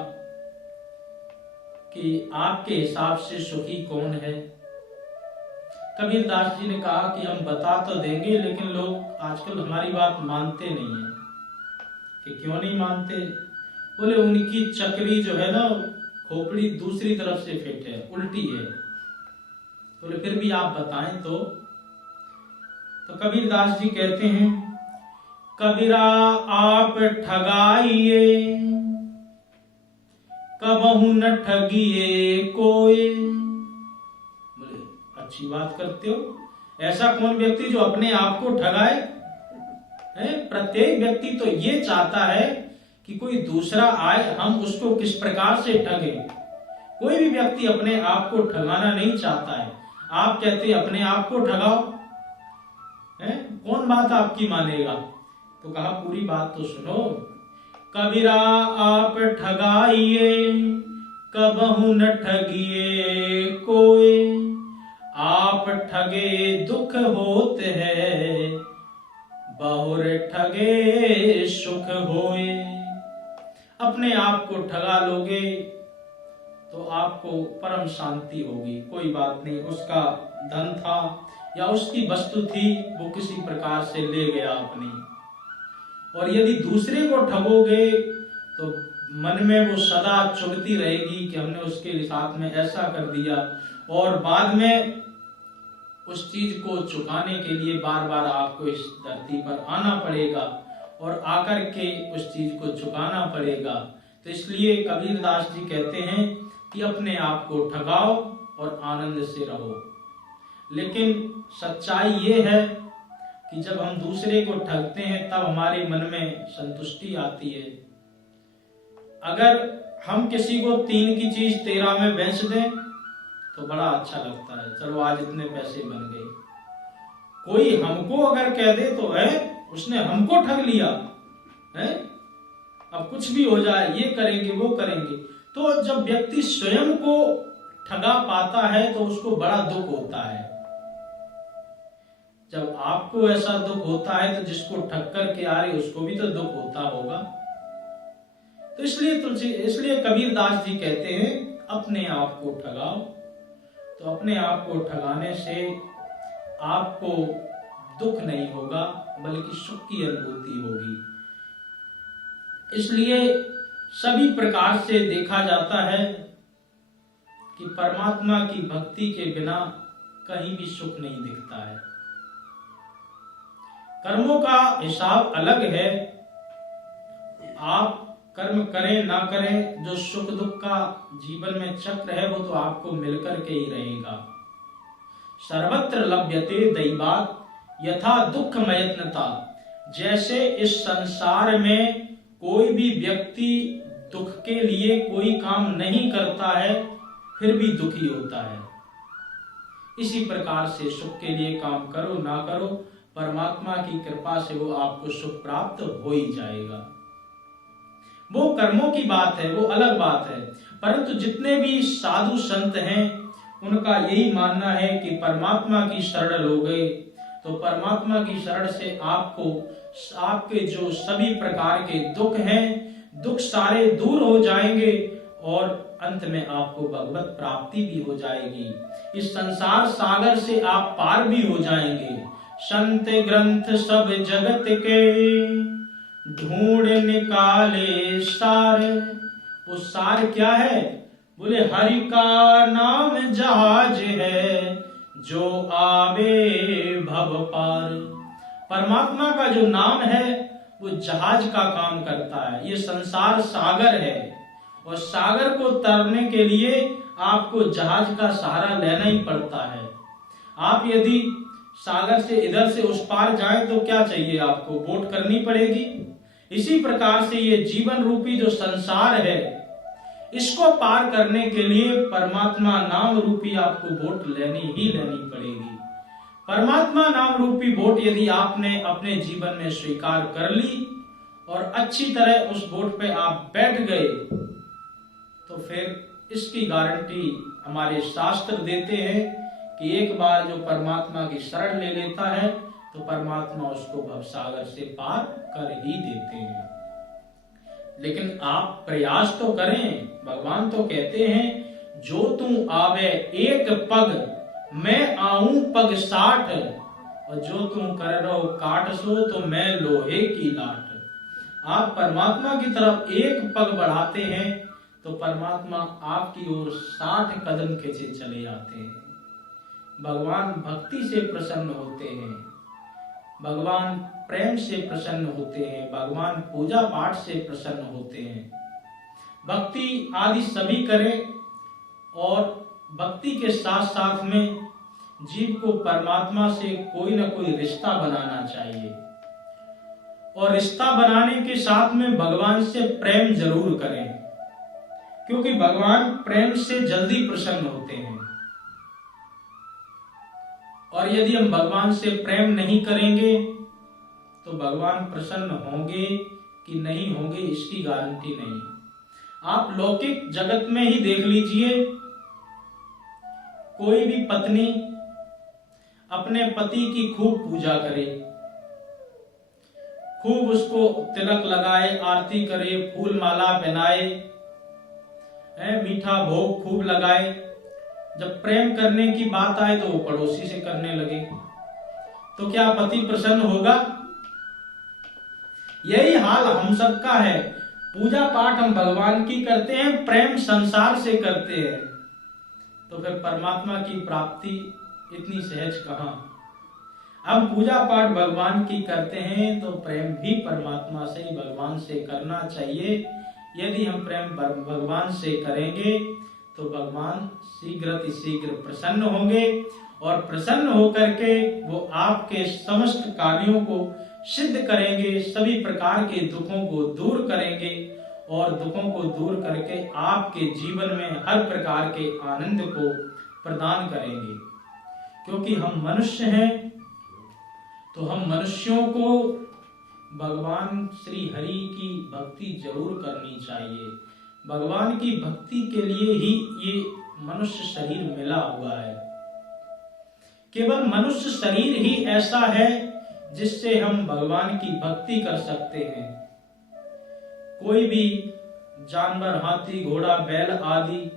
कि आपके हिसाब से सुखी कौन है? कबीरदास जी ने कहा कि हम बता तो देंगे, लेकिन लोग आजकल हमारी बात मानते नहीं है। कि क्यों नहीं मानते? बोले उनकी चक्री जो है ना, खोपड़ी दूसरी तरफ से फिट है, उल्टी है। बोले फिर भी आप बताएं तो कबीरदास जी कहते हैं, कबीरा आप ठगाइए, कबहू न ठगिए कोई। बोले अच्छी बात करते हो, ऐसा कौन व्यक्ति जो अपने आप को ठगाए? प्रत्येक व्यक्ति तो ये चाहता है कि कोई दूसरा आए, हम उसको किस प्रकार से ठगे। कोई भी व्यक्ति अपने आप को ठगाना नहीं चाहता है। आप कहते अपने आप को ठगाओ, कौन बात आपकी मानेगा? तो कहा पूरी बात तो सुनो। कबीरा आप ठगाइए, कबहू न ठगिए कोई, आप ठगे दुख होते हैं, बहुर ठगे सुख होए। अपने आप को ठगा लोगे तो आपको परम शांति होगी। कोई बात नहीं, उसका धन था या उसकी वस्तु थी, वो किसी प्रकार से ले गया अपनी। और यदि दूसरे को ठगोगे तो मन में वो सदा चुभती रहेगी कि हमने उसके साथ में ऐसा कर दिया, और बाद में उस चीज को चुकाने के लिए बार बार आपको इस धरती पर आना पड़ेगा और आकर के उस चीज को चुकाना पड़ेगा। तो इसलिए कबीरदास जी कहते हैं कि अपने आप को ठगाओ और आनंद से रहो। लेकिन सच्चाई ये है कि जब हम दूसरे को ठगते हैं तब हमारे मन में संतुष्टि आती है। अगर हम किसी को 3 की चीज 13 में बेच दें तो बड़ा अच्छा लगता है, चलो आज इतने पैसे बन गए। कोई हमको अगर कह दे तो है उसने हमको ठग लिया है, अब कुछ भी हो जाए, ये करेंगे वो करेंगे। तो जब व्यक्ति स्वयं को ठगा पाता है तो उसको बड़ा दुख होता है। जब आपको ऐसा दुख होता है तो जिसको ठग कर के आ रहे उसको भी तो दुख होता होगा। तो इसलिए कबीरदास जी कहते हैं अपने आप को ठगाओ। तो अपने आप को ठगाने से आपको दुख नहीं होगा बल्कि सुख की अनुभूति होगी। इसलिए सभी प्रकार से देखा जाता है कि परमात्मा की भक्ति के बिना कहीं भी सुख नहीं दिखता है। कर्मों का हिसाब अलग है, आप कर्म करें ना करें, जो सुख दुख का जीवन में चक्र है वो तो आपको मिलकर के ही रहेगा। सर्वत्र लभ्यते दैवात् यथा दुख मयत्नता। जैसे इस संसार में कोई भी व्यक्ति दुख के लिए कोई काम नहीं करता है फिर भी दुखी होता है, इसी प्रकार से सुख के लिए काम करो ना करो, परमात्मा की कृपा से वो आपको सुख प्राप्त हो ही जाएगा। वो कर्मों की बात है, वो अलग बात है। परंतु जितने भी साधु संत हैं उनका यही मानना है कि परमात्मा की शरण लोगे तो परमात्मा की शरण से आपको आपके जो सभी प्रकार के दुख हैं, दुख सारे दूर हो जाएंगे और अंत में आपको भगवत प्राप्ति भी हो जाएगी। इस संसार सागर से आप पार भी हो जाएंगे। संत ग्रंथ सब जगत के ढूंढ निकाले सार। वो सार क्या है? बोले हरि का नाम जहाज है जो आवे भव पार। परमात्मा का जो नाम है वो जहाज का काम करता है। ये संसार सागर है और सागर को तरने के लिए आपको जहाज का सहारा लेना ही पड़ता है। आप यदि सागर से इधर से उस पार जाएं तो क्या चाहिए आपको? बोट करनी पड़ेगी। इसी प्रकार से ये जीवन रूपी जो संसार है इसको पार करने के लिए परमात्मा नाम रूपी आपको बोट लेनी ही लेनी पड़ेगी। परमात्मा नाम रूपी बोट यदि आपने अपने जीवन में स्वीकार कर ली और अच्छी तरह उस बोट पे आप बैठ गए तो फिर इसकी गारंटी हमारे शास्त्र देते हैं कि एक बार जो परमात्मा की शरण ले लेता है तो परमात्मा उसको भवसागर से पार कर ही देते हैं। लेकिन आप प्रयास तो करें। भगवान तो कहते हैं जो तू आवे एक पग मैं आऊं पग 60 और जो तुम कर रहो काट सो तो मैं लोहे की लाट। आप परमात्मा की तरफ एक पग बढ़ाते हैं तो परमात्मा आपकी ओर 60 कदम खींचे चले आते हैं। भगवान भक्ति से प्रसन्न होते हैं, भगवान प्रेम से प्रसन्न होते हैं, भगवान पूजा पाठ से प्रसन्न होते हैं। भक्ति आदि सभी करें और भक्ति के साथ साथ में जीव को परमात्मा से कोई ना कोई रिश्ता बनाना चाहिए और रिश्ता बनाने के साथ में भगवान से प्रेम जरूर करें, क्योंकि भगवान प्रेम से जल्दी प्रसन्न होते हैं। और यदि हम भगवान से प्रेम नहीं करेंगे तो भगवान प्रसन्न होंगे कि नहीं होंगे इसकी गारंटी नहीं। आप लौकिक जगत में ही देख लीजिए, कोई भी पत्नी अपने पति की खूब पूजा करे, खूब उसको तिलक लगाए, आरती करे, फूल माला पहनाए, मीठा भोग खूब लगाए। जब प्रेम करने की बात आए तो वो पड़ोसी से करने लगे तो क्या पति प्रसन्न होगा? यही हाल हम सबका है। पूजा पाठ हम भगवान की करते हैं, प्रेम संसार से करते हैं, तो फिर परमात्मा की प्राप्ति इतनी सहज कहां। हम पूजा पाठ भगवान की करते हैं तो प्रेम भी परमात्मा से, भगवान से करना चाहिए। यदि हम प्रेम भगवान से करेंगे तो भगवान शीघ्र प्रसन्न होंगे और प्रसन्न होकर के वो आपके समस्त कार्यों को सिद्ध करेंगे, सभी प्रकार के दुखों को दूर करेंगे और दुखों को दूर करके आपके जीवन में हर प्रकार के आनंद को प्रदान करेंगे। क्योंकि हम मनुष्य हैं तो हम मनुष्यों को भगवान श्री हरि की भक्ति जरूर करनी चाहिए। भगवान की भक्ति के लिए ही ये मनुष्य शरीर मिला हुआ है। केवल मनुष्य शरीर ही ऐसा है जिससे हम भगवान की भक्ति कर सकते हैं। कोई भी जानवर, हाथी, घोड़ा, बैल आदि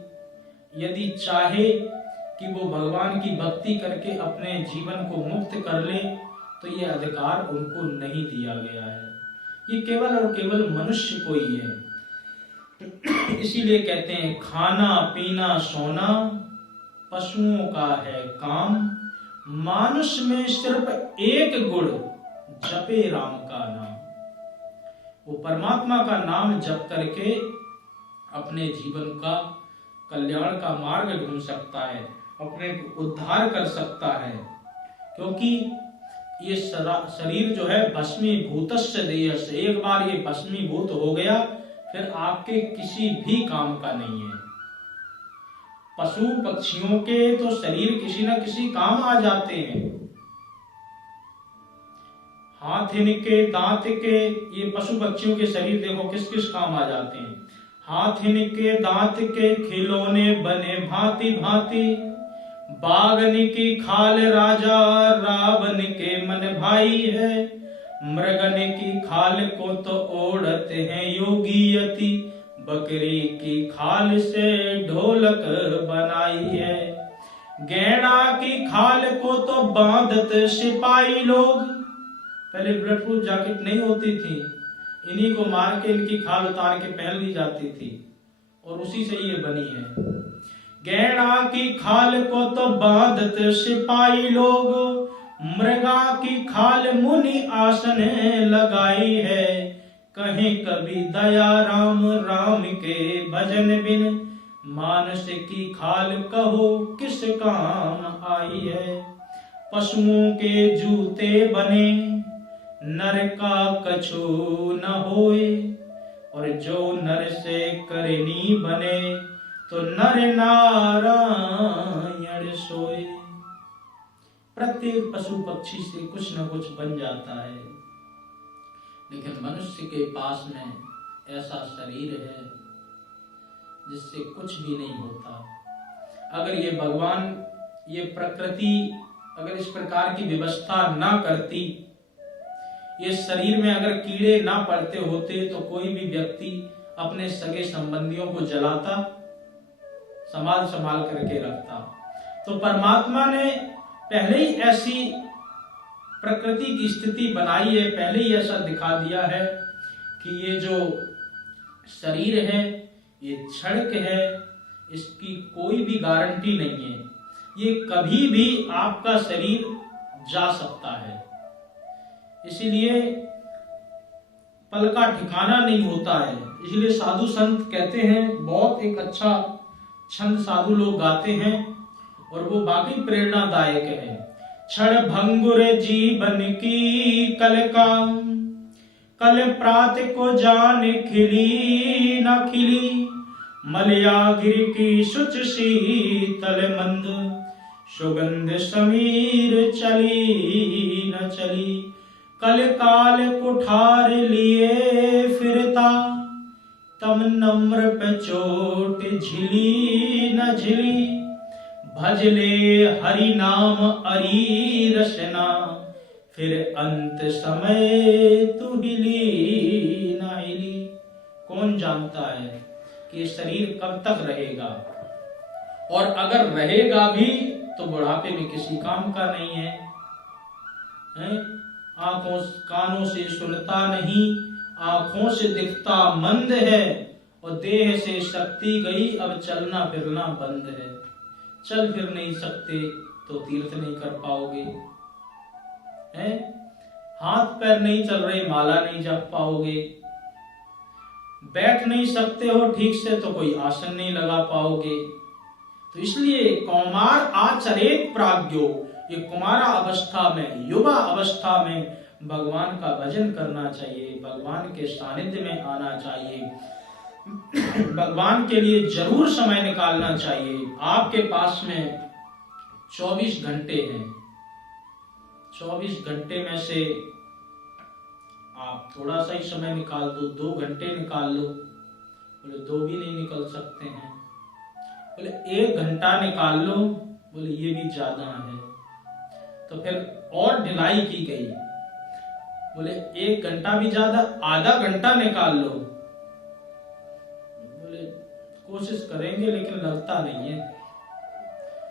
यदि चाहे कि वो भगवान की भक्ति करके अपने जीवन को मुक्त कर ले तो ये अधिकार उनको नहीं दिया गया है। ये केवल और केवल मनुष्य को ही है। इसीलिए कहते हैं खाना पीना सोना पशुओं का है काम, मानुष में सिर्फ एक गुण जपे राम का नाम। वो परमात्मा का नाम जप करके अपने जीवन का कल्याण का मार्ग ढूंढ सकता है, अपने उद्धार कर सकता है। क्योंकि ये शरीर जो है भस्मीभूतस्य देहस्य, एक बार ये भस्मीभूत हो गया फिर आपके किसी भी काम का नहीं है। पशु पक्षियों के तो शरीर किसी न किसी काम आ जाते हैं। हाथ इनके, दांत के, ये पशु पक्षियों के शरीर देखो किस किस काम आ जाते हैं। हाथ इनके, दांत के, खिलौने बने भांति भांति, बागन की खाल राजा रावण के मन भाई है, मृगन की खाल को तो ओढ़ते हैं योगी यति, बकरी की खाल से ढोलक बनाई है, गैंडा की खाल को तो बांधत सिपाही लोग। पहले ब्लड प्रूफ जैकेट नहीं होती थी, इन्हीं को मार के इनकी खाल उतार के पहन ली जाती थी और उसी से ये बनी है। गैंडा की खाल को तो बांधत सिपाही लोग, मृगा की खाल मुनि आसन लगाई है, कहीं कभी दया राम राम के भजन बिन, मानस की खाल कहो किस काम आई है, पशुओं के जूते बने नर का कछु न होए, और जो नर से करनी बने तो नर नारायण सोए। प्रत्येक पशु पक्षी से कुछ न कुछ बन जाता है, लेकिन मनुष्य के पास में ऐसा शरीर है जिससे कुछ भी नहीं होता। अगर ये भगवान, ये प्रकृति अगर इस प्रकार की व्यवस्था ना करती, ये शरीर में अगर कीड़े ना पड़ते होते तो कोई भी व्यक्ति अपने सगे संबंधियों को जलाता, संभाल करके रखता। तो परमात्मा ने पहले ही ऐसी प्रकृति की स्थिति बनाई है, पहले ही ऐसा दिखा दिया है कि ये जो शरीर है ये क्षणिक है, इसकी कोई भी गारंटी नहीं है, ये कभी भी आपका शरीर जा सकता है। इसीलिए पल का ठिकाना नहीं होता है। इसलिए साधु संत कहते हैं, बहुत एक अच्छा छंद साधु लोग गाते हैं और वो बाकी प्रेरणादायक है। क्षण भंगुर जीवन की कल का, कल प्रात को जान खिली न खिली, मलयागिर की शुच शीतल मंद, सुगंध समीर चली न चली, कल काल कुठार लिए फिरता, तम नम्र पे चोट झिली न झिली, भजले हरि नाम अरी रसना, फिर अंत समय तू हिली ना हिली। कौन जानता है कि शरीर कब तक रहेगा, और अगर रहेगा भी तो बुढ़ापे में किसी काम का नहीं है, आंखों कानों से सुनता नहीं, आंखों से दिखता मंद है, और देह से शक्ति गई अब चलना फिरना बंद है। चल फिर नहीं सकते तो तीर्थ नहीं कर पाओगे, हैं? हाथ पैर नहीं चल रहे, माला नहीं जप पाओगे, बैठ नहीं सकते हो ठीक से तो कोई आसन नहीं लगा पाओगे, तो इसलिए कौमार आचरेत प्राज्ञो, ये कुमारा अवस्था में, युवा अवस्था में भगवान का भजन करना चाहिए, भगवान के सानिध्य में आना चाहिए, भगवान के लिए जरूर समय निकालना चाहिए। आपके पास में 24 घंटे हैं, 24 घंटे में से आप थोड़ा सा ही समय निकाल दो, 2 घंटे निकाल लो। बोले 2 भी नहीं निकल सकते हैं। बोले 1 घंटा निकाल लो। बोले ये भी ज्यादा है। तो फिर और ढिलाई की गई। बोले 1 घंटा भी ज्यादा, आधा घंटा निकाल लो। बोले कोशिश करेंगे लेकिन लगता नहीं है।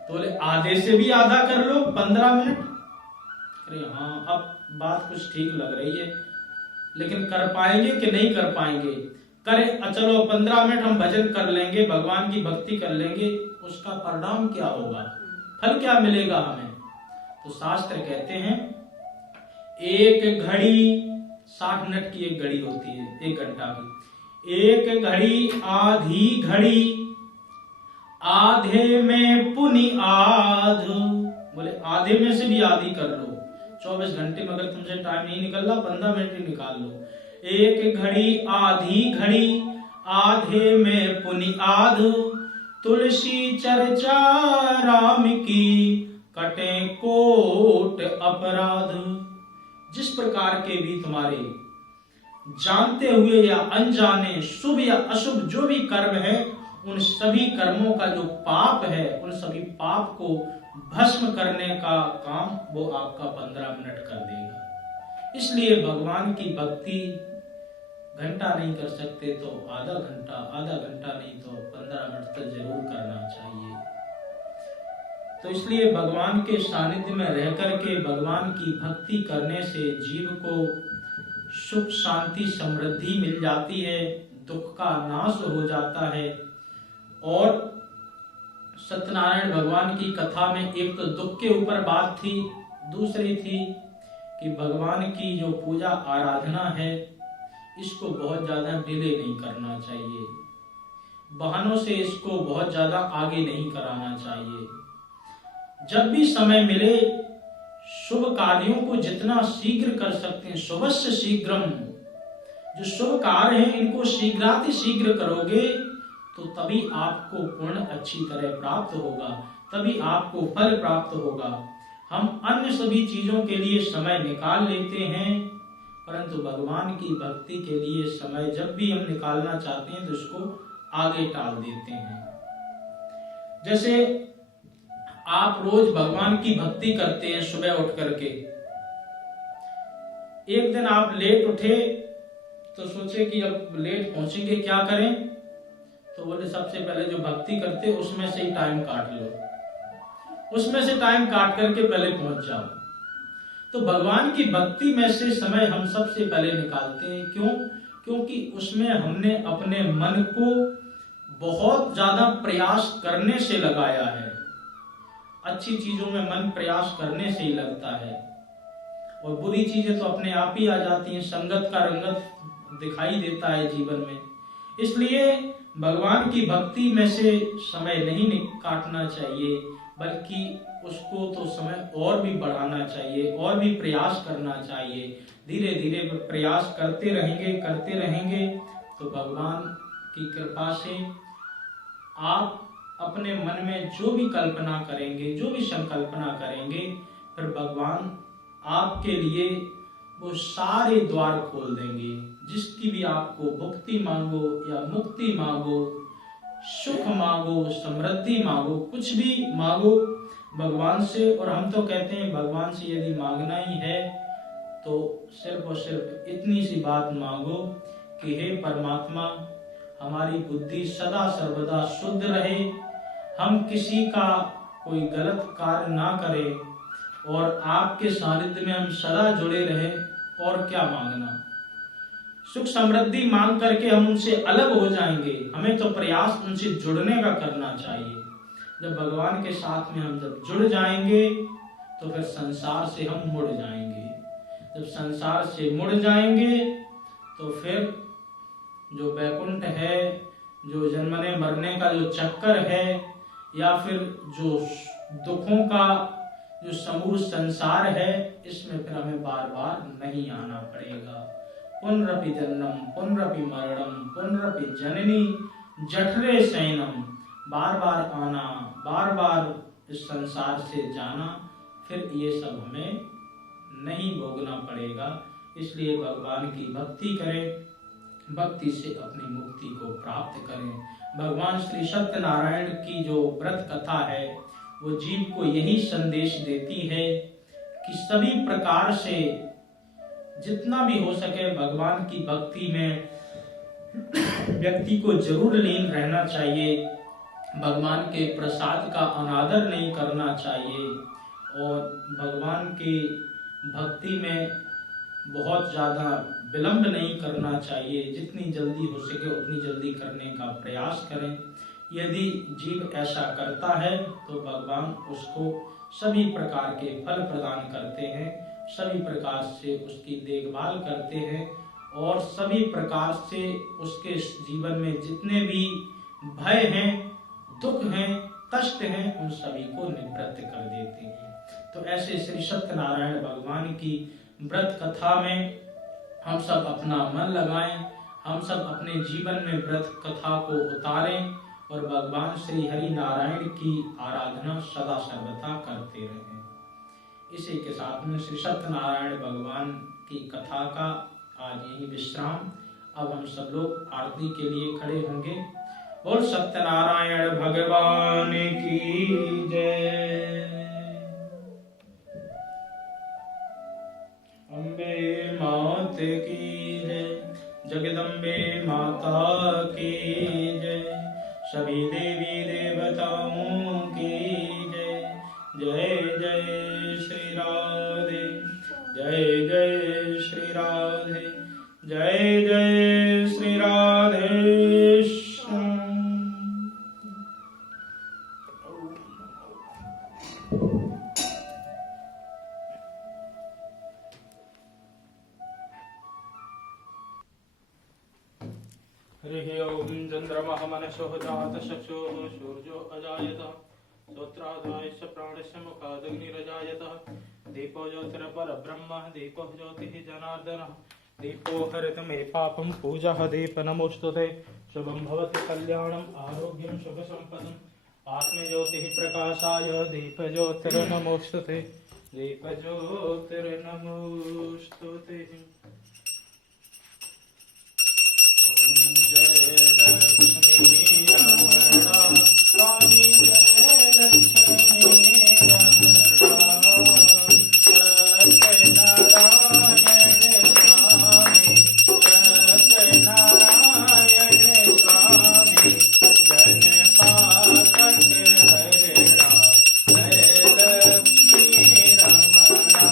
तो बोले आधे से भी आधा कर लो, 15 मिनट। अरे हाँ, अब बात कुछ ठीक लग रही है, लेकिन कर पाएंगे कि नहीं कर पाएंगे? करें, चलो 15 मिनट हम भजन कर लेंगे, भगवान की भक्ति कर लेंगे, उसका परिणाम क्या होगा, फल क्या मिलेगा हमें? तो शास्त्र कहते हैं 1 घड़ी, 60 मिनट की 1 घड़ी होती है, 1 घंटा की। 1 घड़ी आधी घड़ी, आधे में पुनि आध। बोले आधे में से भी आधी कर लो। 24 घंटे में अगर तुमसे टाइम नहीं निकल रहा, 15 मिनट ही निकाल लो। 1 घड़ी आधी घड़ी, आधे में पुनि आध। तुलसी चर्चा राम की, कटे कोट अपराध। जिस प्रकार के भी तुम्हारे जानते हुए या अनजाने, शुभ या अशुभ जो भी कर्म है, उन सभी कर्मों का जो पाप है, उन सभी पाप को भस्म करने का काम वो आपका 15 मिनट कर देगा। इसलिए भगवान की भक्ति घंटा नहीं कर सकते तो आधा घंटा, आधा घंटा नहीं तो 15 मिनट तो जरूर करना चाहिए। तो इसलिए भगवान के सानिध्य में रह करके भगवान की भक्ति करने से जीव को सुख, शांति, समृद्धि मिल जाती है, दुख का नाश हो जाता है। और सत्यनारायण भगवान की कथा में एक तो दुख के ऊपर बात थी, दूसरी थी कि भगवान की जो पूजा आराधना है, इसको बहुत ज्यादा डिले नहीं करना चाहिए, बहानों से इसको बहुत ज्यादा आगे नहीं कराना चाहिए। जब भी समय मिले शुभ कार्यों को जितना शीघ्र कर सकते हैं, शुभस्य शीघ्रम, जो शुभ कार्य हैं इनको शीघ्रातिशीघ्र करोगे तो तभी आपको पुण्य अच्छी तरह प्राप्त होगा, तभी आपको फल प्राप्त होगा। हम अन्य सभी चीजों के लिए समय निकाल लेते हैं, परंतु भगवान की भक्ति के लिए समय जब भी हम निकालना चाहते हैं तो उसको आगे टाल देते हैं। जैसे आप रोज भगवान की भक्ति करते हैं सुबह उठ करके, एक दिन आप लेट उठे तो सोचे कि अब लेट पहुंचेंगे, क्या करें? तो बोले सबसे पहले जो भक्ति करते उसमें से ही टाइम काट लो, उसमें से टाइम काट करके पहले पहुंच जाओ। तो भगवान की भक्ति में से समय हम सबसे पहले निकालते हैं। क्यों? क्योंकि उसमें हमने अपने मन को बहुत ज्यादा प्रयास करने से लगाया है। अच्छी चीजों में मन प्रयास करने से ही लगता है, और बुरी चीजें तो अपने आप ही आ जाती हैं, संगत का रंगत दिखाई देता है जीवन में। इसलिए भगवान की भक्ति में से समय नहीं काटना चाहिए, बल्कि उसको तो समय और भी बढ़ाना चाहिए, और भी प्रयास करना चाहिए। धीरे धीरे प्रयास करते रहेंगे तो भगवान की कृपा से आप अपने मन में जो भी कल्पना करेंगे, जो भी संकल्पना करेंगे, फिर भगवान आपके लिए वो सारे द्वार खोल देंगे। जिसकी भी आपको भक्ति मांगो या मुक्ति मांगो, सुख मांगो, समृद्धि मांगो, कुछ भी मांगो भगवान से। और हम तो कहते हैं भगवान से यदि मांगना ही है तो सिर्फ और सिर्फ इतनी सी बात मांगो कि हे परमात्मा, हमारी बुद्धि सदा सर्वदा शुद्ध रहे, हम किसी का कोई गलत कार्य ना करें, और आपके सानिध्य में हम सदा जुड़े रहे। और क्या मांगना? सुख समृद्धि मांग करके हम उनसे अलग हो जाएंगे, हमें तो प्रयास उनसे जुड़ने का करना चाहिए। जब भगवान के साथ में हम जब जुड़ जाएंगे तो फिर संसार से हम मुड़ जाएंगे। जब संसार से मुड़ जाएंगे तो फिर जो वैकुंठ है, जो जन्मने मरने का जो चक्कर है, या फिर जो दुखों का जो समूह संसार है, इसमें फिर हमें बार बार नहीं आना पड़ेगा। पुनरपि जन्मम पुनरपि मरणम पुनरपि जननी जठरे शयनम, बार बार आना, बार बार इस संसार से जाना, फिर ये सब हमें नहीं भोगना पड़ेगा। इसलिए भगवान की भक्ति करें, भक्ति से अपनी मुक्ति को प्राप्त करें। भगवान श्री सत्यनारायण की जो व्रत कथा है वो जीव को यही संदेश देती है कि सभी प्रकार से जितना भी हो सके भगवान की भक्ति में व्यक्ति को जरूर लीन रहना चाहिए। भगवान के प्रसाद का अनादर नहीं करना चाहिए और भगवान की भक्ति में बहुत ज्यादा विलंब नहीं करना चाहिए। जितनी जल्दी हो सके उतनी जल्दी करने का प्रयास करें। यदि जीव ऐसा करता है तो भगवान उसको सभी प्रकार के फल प्रदान करते हैं, सभी प्रकार से उसकी देखभाल करते हैं और सभी प्रकार से उसके जीवन में जितने भी भय हैं, दुख हैं, कष्ट हैं, उन सभी को निवृत्त कर देते हैं। तो ऐसे श्री सत्यनारायण भगवान की व्रत कथा में हम सब अपना मन लगाएं, हम सब अपने जीवन में व्रत कथा को उतारें और भगवान श्री हरि नारायण की आराधना सदा सर्वदा करते रहें। इसी के साथ में श्री सत्यनारायण भगवान की कथा का आज यही विश्राम। अब हम सब लोग आरती के लिए खड़े होंगे। बोल सत्यनारायण भगवान की जय। अम्बे मात की जय, जगदम्बे माता की जय, सभी देवी देवताओं की जय। जय जय श्री राधे, जय जय श्री राधे, जय जय श्री राधे। हरि ओम। चंद्रमः मनसो जात चक्षुः सूर्यो अजायत श्रोत्राद्वायस्य प्राणस्य मुखादग्निरजायत। दीपो ज्योतिरपरब्रह्म दीपो ज्योतिः जनार्दनः। दीपो हरति मे पापं पूजः दीप नमोस्तुते। शुभं भवति कल्याणम् आरोग्यं शुभसम्पदम्। आत्मज्योतिः प्रकाशाय दीप ज्योतिर्नमोस्तुते। दीप ज्योतिर्नमोस्तुते। जय लक्ष्मी रमणा स्वामी, जय लक्ष्मी रमणा। सत्यनारायण स्वामी, सत्यनारायण स्वामी, जन पाठक हरणा, जय लक्ष्मी रमणा।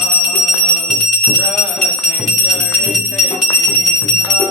रत्न जड़ित सिंहा